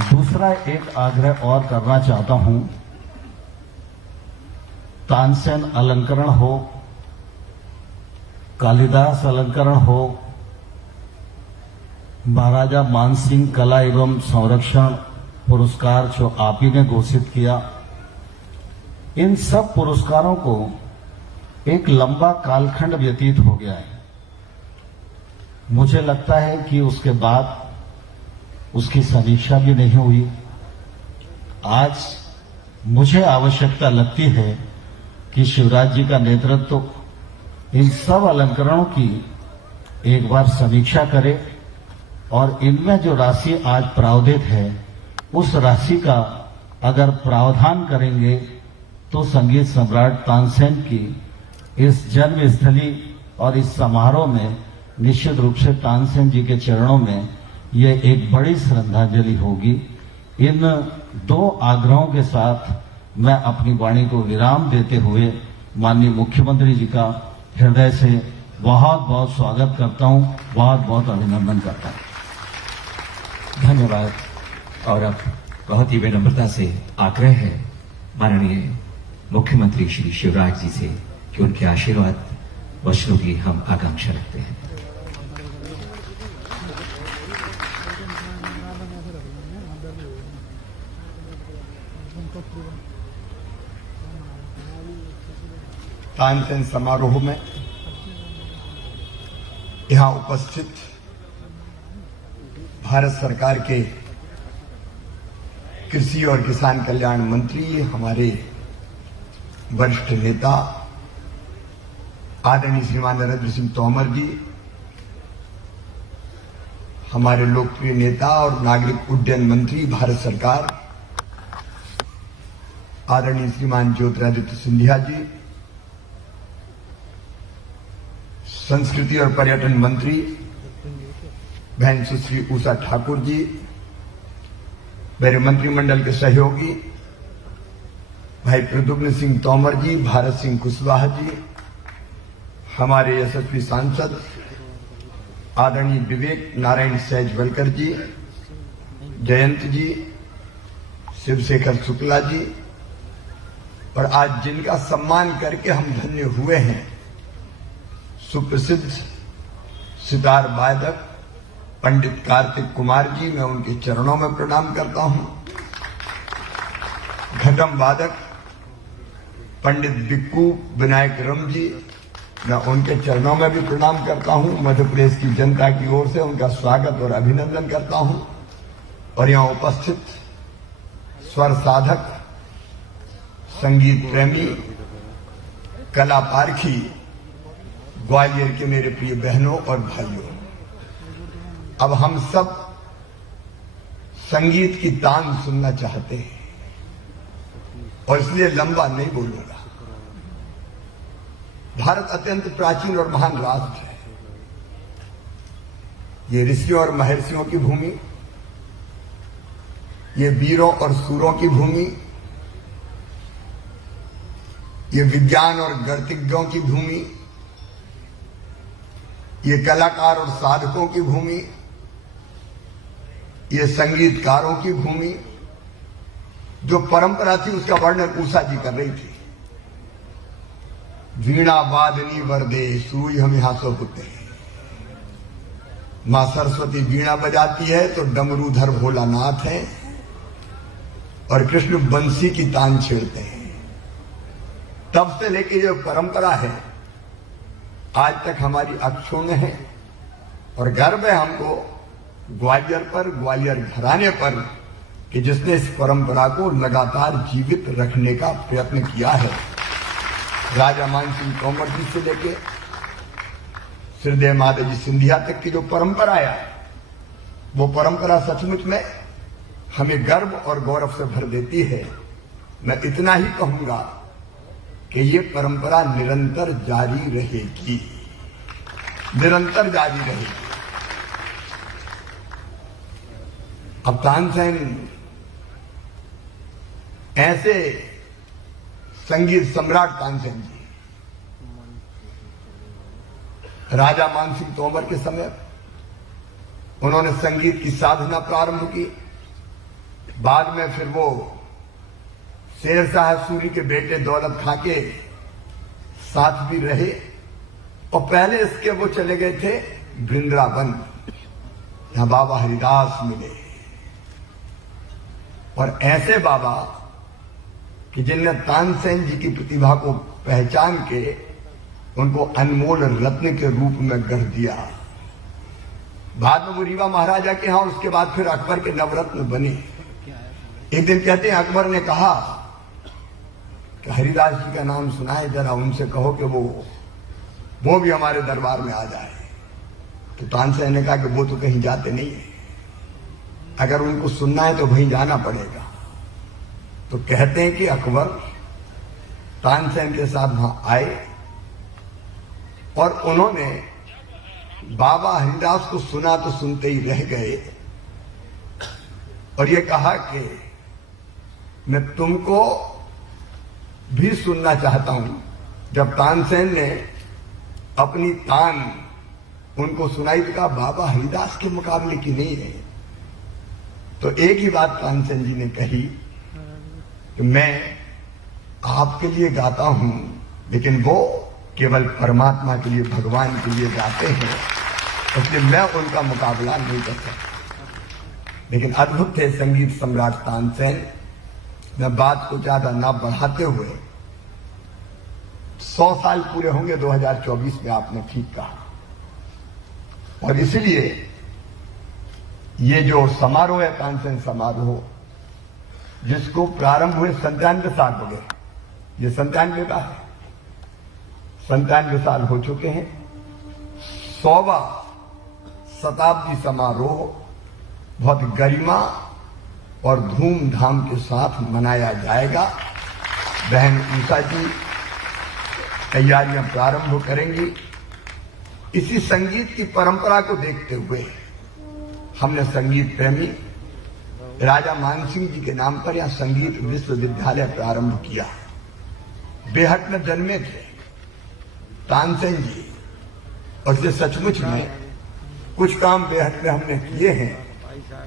दूसरा एक आग्रह और करना चाहता हूं, तानसेन अलंकरण हो, कालिदास अलंकरण हो, महाराजा मानसिंह कला एवं संरक्षण पुरस्कार जो आप ही ने घोषित किया, इन सब पुरस्कारों को एक लंबा कालखंड व्यतीत हो गया है। मुझे लगता है कि उसके बाद उसकी समीक्षा भी नहीं हुई। आज मुझे आवश्यकता लगती है कि शिवराज जी का नेतृत्व इन सब अलंकरणों की एक बार समीक्षा करे और इनमें जो राशि आज प्रावधानित है उस राशि का अगर प्रावधान करेंगे तो संगीत सम्राट तानसेन की इस जन्मस्थली और इस समारोह में निश्चित रूप से तानसेन जी के चरणों में यह एक बड़ी श्रद्धांजलि होगी। इन दो आग्रहों के साथ मैं अपनी वाणी को विराम देते हुए माननीय मुख्यमंत्री जी का हृदय से बहुत बहुत स्वागत करता हूं, बहुत बहुत अभिनंदन करता हूं। धन्यवाद। और अब बहुत ही विनम्रता से आग्रह है माननीय मुख्यमंत्री श्री शिवराज जी से कि उनके आशीर्वाद वचनों की हम आकांक्षा रखते हैं। तानसेन समारोह में यहां उपस्थित भारत सरकार के कृषि और किसान कल्याण मंत्री, हमारे वरिष्ठ नेता आदरणीय श्रीमान नरेंद्र सिंह तोमर जी, हमारे लोकप्रिय नेता और नागरिक उड्डयन मंत्री भारत सरकार आदरणीय श्रीमान ज्योतिरादित्य सिंधिया जी, संस्कृति और पर्यटन मंत्री बहन सुश्री उषा ठाकुर जी, मेरे मंत्रिमंडल के सहयोगी भाई प्रद्युम्न सिंह तोमर जी, भारत सिंह कुशवाहा जी, हमारे यशस्वी सांसद आदरणीय विवेक नारायण सहजवलकर जी, जयंत जी, शिवशेखर शुक्ला जी, और आज जिनका सम्मान करके हम धन्य हुए हैं, सुप्रसिद्ध सितार वादक पंडित कार्तिक कुमार जी, मैं उनके चरणों में प्रणाम करता हूं। घटम वादक पंडित बिक्कू विनायक रम जी, मैं उनके चरणों में भी प्रणाम करता हूं। मध्य प्रदेश की जनता की ओर से उनका स्वागत और अभिनंदन करता हूं। और यहां उपस्थित स्वर साधक, संगीत प्रेमी, कला पारखी ग्वालियर के मेरे प्रिय बहनों और भाइयों, अब हम सब संगीत की तान सुनना चाहते हैं और इसलिए लंबा नहीं बोलूंगा। भारत अत्यंत प्राचीन और महान राष्ट्र है। ये ऋषियों और महर्षियों की भूमि, ये वीरों और सूरों की भूमि, ये विज्ञान और गणितज्ञों की भूमि, ये कलाकार और साधकों की भूमि, ये संगीतकारों की भूमि। जो परंपरा थी उसका वर्णन उषा जी कर रही थी। वीणा वादनी वरदे सूर्य हम यहां से होते हैं। मां सरस्वती वीणा बजाती है तो डमरूधर भोलानाथ है और कृष्ण बंसी की तान छेड़ते हैं। तब से लेके जो परंपरा है आज तक हमारी अक्षुण्ण है और गर्व है हमको ग्वालियर पर, ग्वालियर घराने पर, कि जिसने इस परंपरा को लगातार जीवित रखने का प्रयत्न किया है। राजा मान सिंह तोमर जी से लेके श्रीदेव माता जी सिंधिया तक की जो परंपरा है, वो परंपरा सचमुच में हमें गर्व और गौरव से भर देती है। मैं इतना ही कहूंगा कि ये परंपरा निरंतर जारी रहेगी, निरंतर जारी रहेगी। अब तानसेन ऐसे संगीत सम्राट तानसेन जी राजा मान सिंह तोमर के समय उन्होंने संगीत की साधना प्रारंभ की। बाद में फिर वो शेर शाह सूरी के बेटे दौलत खां के साथ भी रहे और पहले इसके वो चले गए थे वृंदावन, यहां बाबा हरिदास मिले। और ऐसे बाबा कि जिनने तानसेन जी की प्रतिभा को पहचान के उनको अनमोल रत्न के रूप में गढ़ दिया। बाद में वो रीवा महाराजा के यहां, उसके बाद फिर अकबर के नवरत्न बने। एक दिन कहते हैं अकबर ने कहा कि हरिदास जी का नाम सुनाए, जरा उनसे कहो कि वो भी हमारे दरबार में आ जाए। तो तानसेन ने कहा कि वो तो कहीं जाते नहीं है, अगर उनको सुनना है तो वहीं जाना पड़ेगा। तो कहते हैं कि अकबर तानसेन के साथ वहां आए और उन्होंने बाबा हरिदास को सुना तो सुनते ही रह गए और ये कहा कि मैं तुमको भी सुनना चाहता हूं। जब तानसेन ने अपनी तान उनको सुनाई तो कहा बाबा हरिदास के मुकाबले की नहीं है। तो एक ही बात तानसेन जी ने कही कि मैं आपके लिए गाता हूं, लेकिन वो केवल परमात्मा के लिए, भगवान के लिए गाते हैं, इसलिए मैं उनका मुकाबला नहीं कर सकता। लेकिन अद्भुत थे संगीत सम्राट तानसेन। मैं बात को ज्यादा ना बढ़ाते हुए 100 साल पूरे होंगे 2024 में, आपने ठीक कहा। और इसलिए ये जो समारोह है, तानसेन समारोह, जिसको प्रारंभ हुए 97 साल हो गए, ये 97 का है, 97 साल हो चुके हैं। 100वां शताब्दी समारोह बहुत गरिमा और धूमधाम के साथ मनाया जाएगा। बहन उषा जी तैयारियां प्रारंभ करेंगी। इसी संगीत की परंपरा को देखते हुए हमने संगीत प्रेमी राजा मानसिंह जी के नाम पर यहां संगीत विश्वविद्यालय प्रारंभ किया। बेहट में जन्मे थे तानसेन जी, और इसलिए सचमुच में कुछ काम बेहट में हमने किए हैं,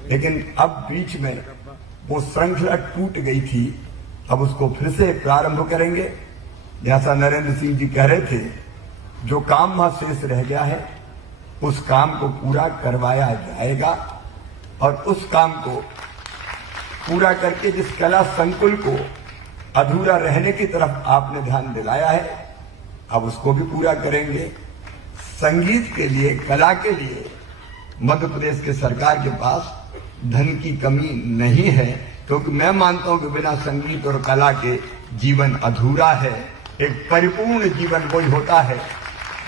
लेकिन अब बीच में वो श्रृंखला टूट गई थी। अब उसको फिर से प्रारंभ करेंगे। जैसा नरेंद्र सिंह जी कह रहे थे, जो काम वहां शेष रह गया है उस काम को पूरा करवाया जाएगा, और उस काम को पूरा करके जिस कला संकुल को अधूरा रहने की तरफ आपने ध्यान दिलाया है, अब उसको भी पूरा करेंगे। संगीत के लिए, कला के लिए मध्य प्रदेश के सरकार के पास धन की कमी नहीं है, क्योंकि मैं मानता हूं कि बिना संगीत और कला के जीवन अधूरा है। एक परिपूर्ण जीवन वही होता है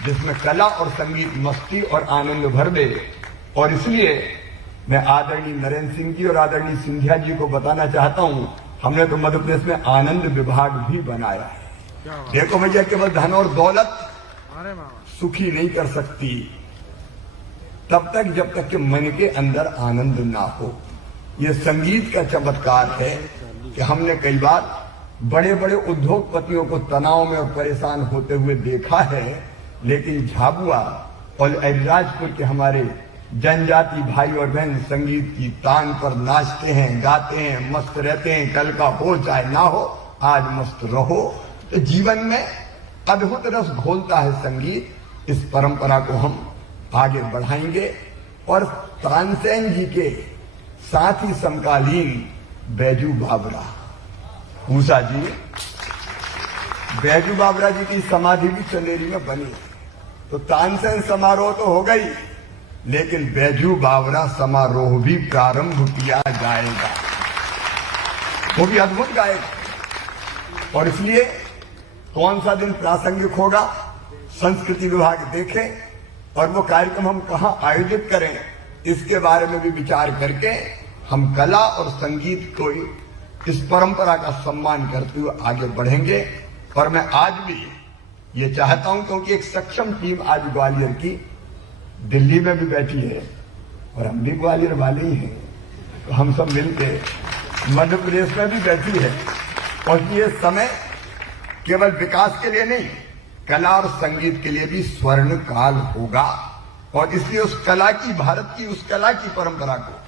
जिसमें कला और संगीत मस्ती और आनंद भर दे। और इसलिए मैं आदरणीय नरेंद्र सिंह जी और आदरणीय सिंधिया जी को बताना चाहता हूं, हमने तो मध्य प्रदेश में आनंद विभाग भी बनाया है। देखो भैया, केवल धन और दौलत सुखी नहीं कर सकती तब तक जब तक कि मन के अंदर आनंद ना हो। ये संगीत का चमत्कार है कि हमने कई बार बड़े बड़े उद्योगपतियों को तनाव में और परेशान होते हुए देखा है, लेकिन झाबुआ और अलीराजपुर के हमारे जनजाति भाई और बहन संगीत की तान पर नाचते हैं, गाते हैं, मस्त रहते हैं। कल का हो चाहे ना हो, आज मस्त रहो। तो जीवन में अद्भुत रस घोलता है संगीत। इस परंपरा को हम आगे बढ़ाएंगे। और तानसेन जी के साथ ही समकालीन बैजू बावरा, उषा जी, बैजू बावरा जी की समाधि भी चंदेरी में बनी है। तो तानसेन समारोह तो हो गई, लेकिन बैजू बावरा समारोह भी प्रारंभ किया जाएगा। वो भी अद्भुत गायक। और इसलिए कौन सा दिन प्रासंगिक होगा, संस्कृति विभाग देखे, और वो कार्यक्रम हम कहां आयोजित करें, इसके बारे में भी विचार करके हम कला और संगीत को, इस परंपरा का सम्मान करते हुए आगे बढ़ेंगे। और मैं आज भी ये चाहता हूं, क्योंकि एक सक्षम टीम आज ग्वालियर की दिल्ली में भी बैठी है, और हम भी ग्वालियर वाले ही हैं, तो हम सब मिलकर मध्य प्रदेश में भी बैठी है। और ये समय केवल विकास के लिए नहीं, कला और संगीत के लिए भी स्वर्ण काल होगा। और इसलिए उस कला की, भारत की उस कला की परंपरा को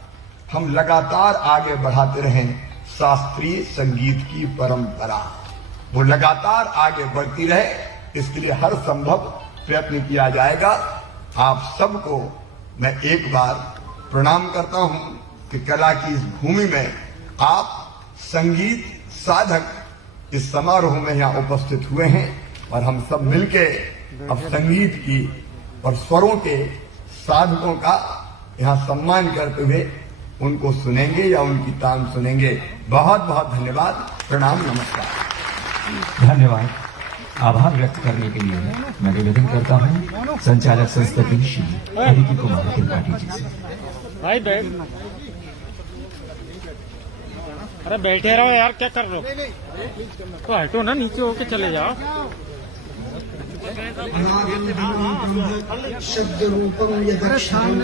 हम लगातार आगे बढ़ाते रहें। शास्त्रीय संगीत की परंपरा वो लगातार आगे बढ़ती रहे, इसके लिए हर संभव प्रयत्न किया जाएगा। आप सबको मैं एक बार प्रणाम करता हूं कि कला की इस भूमि में आप संगीत साधक इस समारोह में यहां उपस्थित हुए हैं, और हम सब मिलके अब संगीत की और स्वरों के साधकों का यहां सम्मान करते हुए उनको सुनेंगे या उनकी तान सुनेंगे। बहुत बहुत धन्यवाद, प्रणाम, नमस्कार। धन्यवाद। आभार व्यक्त करने के लिए मैं निवेदन करता हूं संचालक संस्कृति श्री अदिति कुमार त्रिपाठी जी से। भाई बैठ, अरे बैठे रहो यार, क्या कर रहे हो? तो हटो ना, नीचे होके चले जाओ। शब्द रूपम यदक्षरम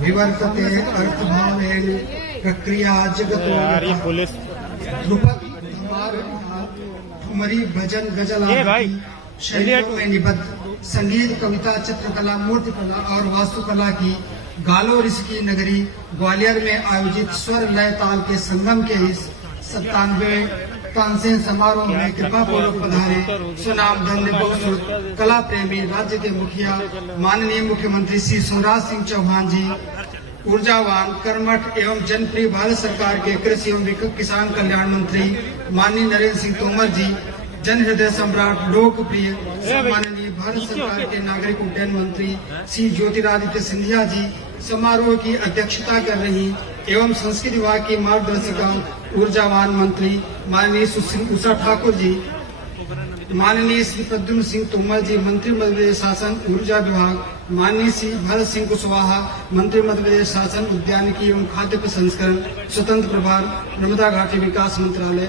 विवर्तते अर्थभावेन प्रक्रिया जगतो पुलिस ध्रुपद ठुमरी भजन गजल आदि शैलियों में निबद्ध संगीत, कविता, चित्रकला, मूर्तिकला और वास्तुकला की गालो ऋषि की नगरी ग्वालियर में आयोजित स्वर लय ताल के संगम के इस 97वें तानसेन समारोह में कृपा पूर्वक पधारे सुनाम धन्य बहुश्रुत कला प्रेमी राज्य के मुखिया माननीय मुख्यमंत्री श्री शिवराज सिंह चौहान जी, ऊर्जावान, कर्मठ एवं जनप्रिय भारत सरकार के कृषि एवं किसान कल्याण मंत्री माननीय नरेंद्र सिंह तोमर जी, जनहृदय सम्राट लोकप्रिय सम्माननीय भारत सरकार के नागरिक उड्डयन मंत्री श्री ज्योतिरादित्य सिंधिया जी समारोह की अध्यक्षता कर रही एवं संस्कृति विभाग की मार्गदर्शिका ऊर्जावान मंत्री माननीय सुश्री उषा ठाकुर जी, माननीय श्री प्रद्युम्न सिंह तोमर जी मंत्री मध्य प्रदेश शासन ऊर्जा विभाग, माननीय श्री भरत सिंह कुशवाहा मंत्री मध्य प्रदेश शासन उद्यानिकी एवं खाद्य प्रसंस्करण स्वतंत्र प्रभार नर्मदा घाटी विकास मंत्रालय,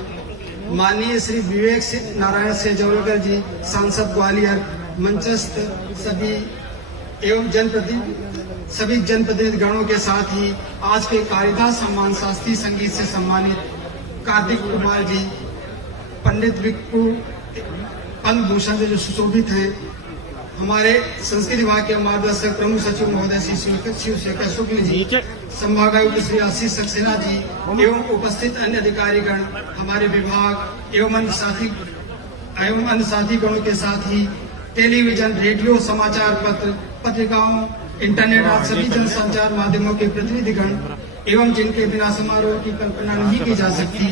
माननीय श्री विवेक नारायण सेजवलकर जी सांसद ग्वालियर, मंचस्थ सभी जनप्रतिनिधि गणों के साथ ही आज के कालिदास सम्मान शास्त्रीय संगीत से सम्मानित कार्तिक कुमार जी, पंडित विक्कू पद्म भूषण से जो सुशोभित हैं, हमारे संस्कृति विभाग के मार्गदर्शक प्रमुख सचिव महोदय श्री शिवशेखर शुक्ल जी, संभागायुक्त श्री आशीष सक्सेना जी एवं उपस्थित अन्य अधिकारीगण, हमारे विभाग एवं अन्य साथी गणों के साथ ही टेलीविजन, रेडियो, समाचार पत्र, पत्रिकाओं, इंटरनेट आदि सभी जन संचार माध्यमों के प्रतिनिधिगण एवं जिनके बिना समारोह की कल्पना नहीं की जा सकती,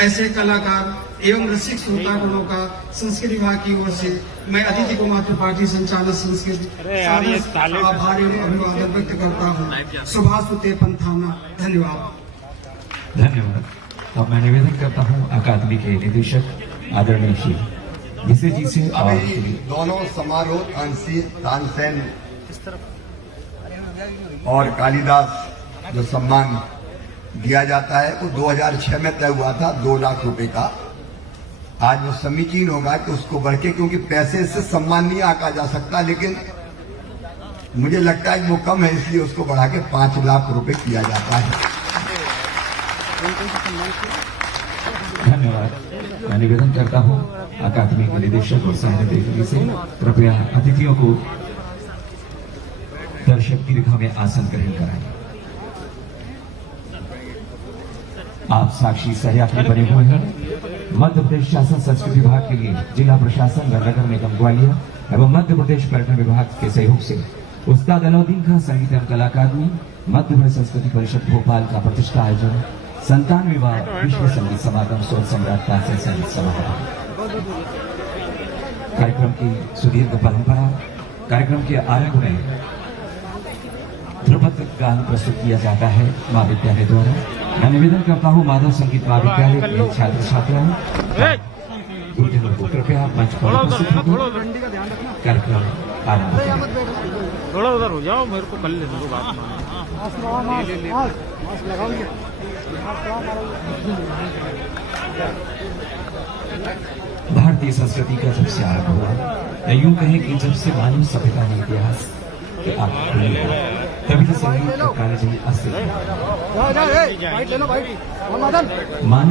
ऐसे कलाकार एवं रसिक श्रोतागणों का संस्कृति विभाग की ओर से मैं अतिथि कुमार त्रिपाठी संचालक संस्कृति आभार एवं अभिवादन व्यक्त करता हूँ। सुभाष पंथाना, धन्यवाद। धन्यवाद। अब मैं निवेदन करता हूँ अकादमी के निदेशक आदरणीय श्री जिसे जी से और अभी दोनों समारोह तानसेन और कालिदास जो सम्मान दिया जाता है वो 2006 में तय हुआ था 2 लाख रुपए का। आज वो समीचीन होगा कि उसको बढ़ के, क्योंकि पैसे से सम्मान नहीं आंका जा सकता, लेकिन मुझे लगता है कि वो कम है, इसलिए उसको बढ़ा के 5 लाख रुपए किया जाता है। धन्यवाद। मैं निवेदन करता हूँ अकादमी के निदेशक और सह निदेशक से कृपया अतिथियों को दर्शक दीर्घा में आसन ग्रहण कराएं। आप साक्षी सहयात्री बने हुए हैं। मध्य प्रदेश शासन संस्कृति विभाग के लिए जिला प्रशासन व नगर निगम ग्वालियर एवं मध्य प्रदेश पर्यटन विभाग के सहयोग से उस्ताद अलाउद्दीन खां संगीत एवं कला अकादमी, मध्य प्रदेश संस्कृति परिषद भोपाल का प्रतिष्ठा आयोजन 97वां विश्व संगीत समागम स्वर सम्राट तानसेन संगीत समारोह। कार्यक्रम की सुदीर्घ परंपरा। कार्यक्रम के आरंभ में ध्रुपद गान प्रस्तुत किया जाता है महाविद्यालय द्वारा। मैं निवेदन करता हूँ माधव संगीत महाविद्यालय के छात्र छात्राओं गुरुजनों को कृपया मंच पर उपस्थित होकर कार्यक्रम आरंभ करें। थोड़ा उधर हो जाओ, मेरे को कल लेने दो बात। भारतीय संस्कृति का जब से आरंभ हुआ, या यूं कहें कि जब से मानव सभ्यता ने इतिहास के आग खुली है, तभी से संगीत का कार्य जही अस्तित्व मानव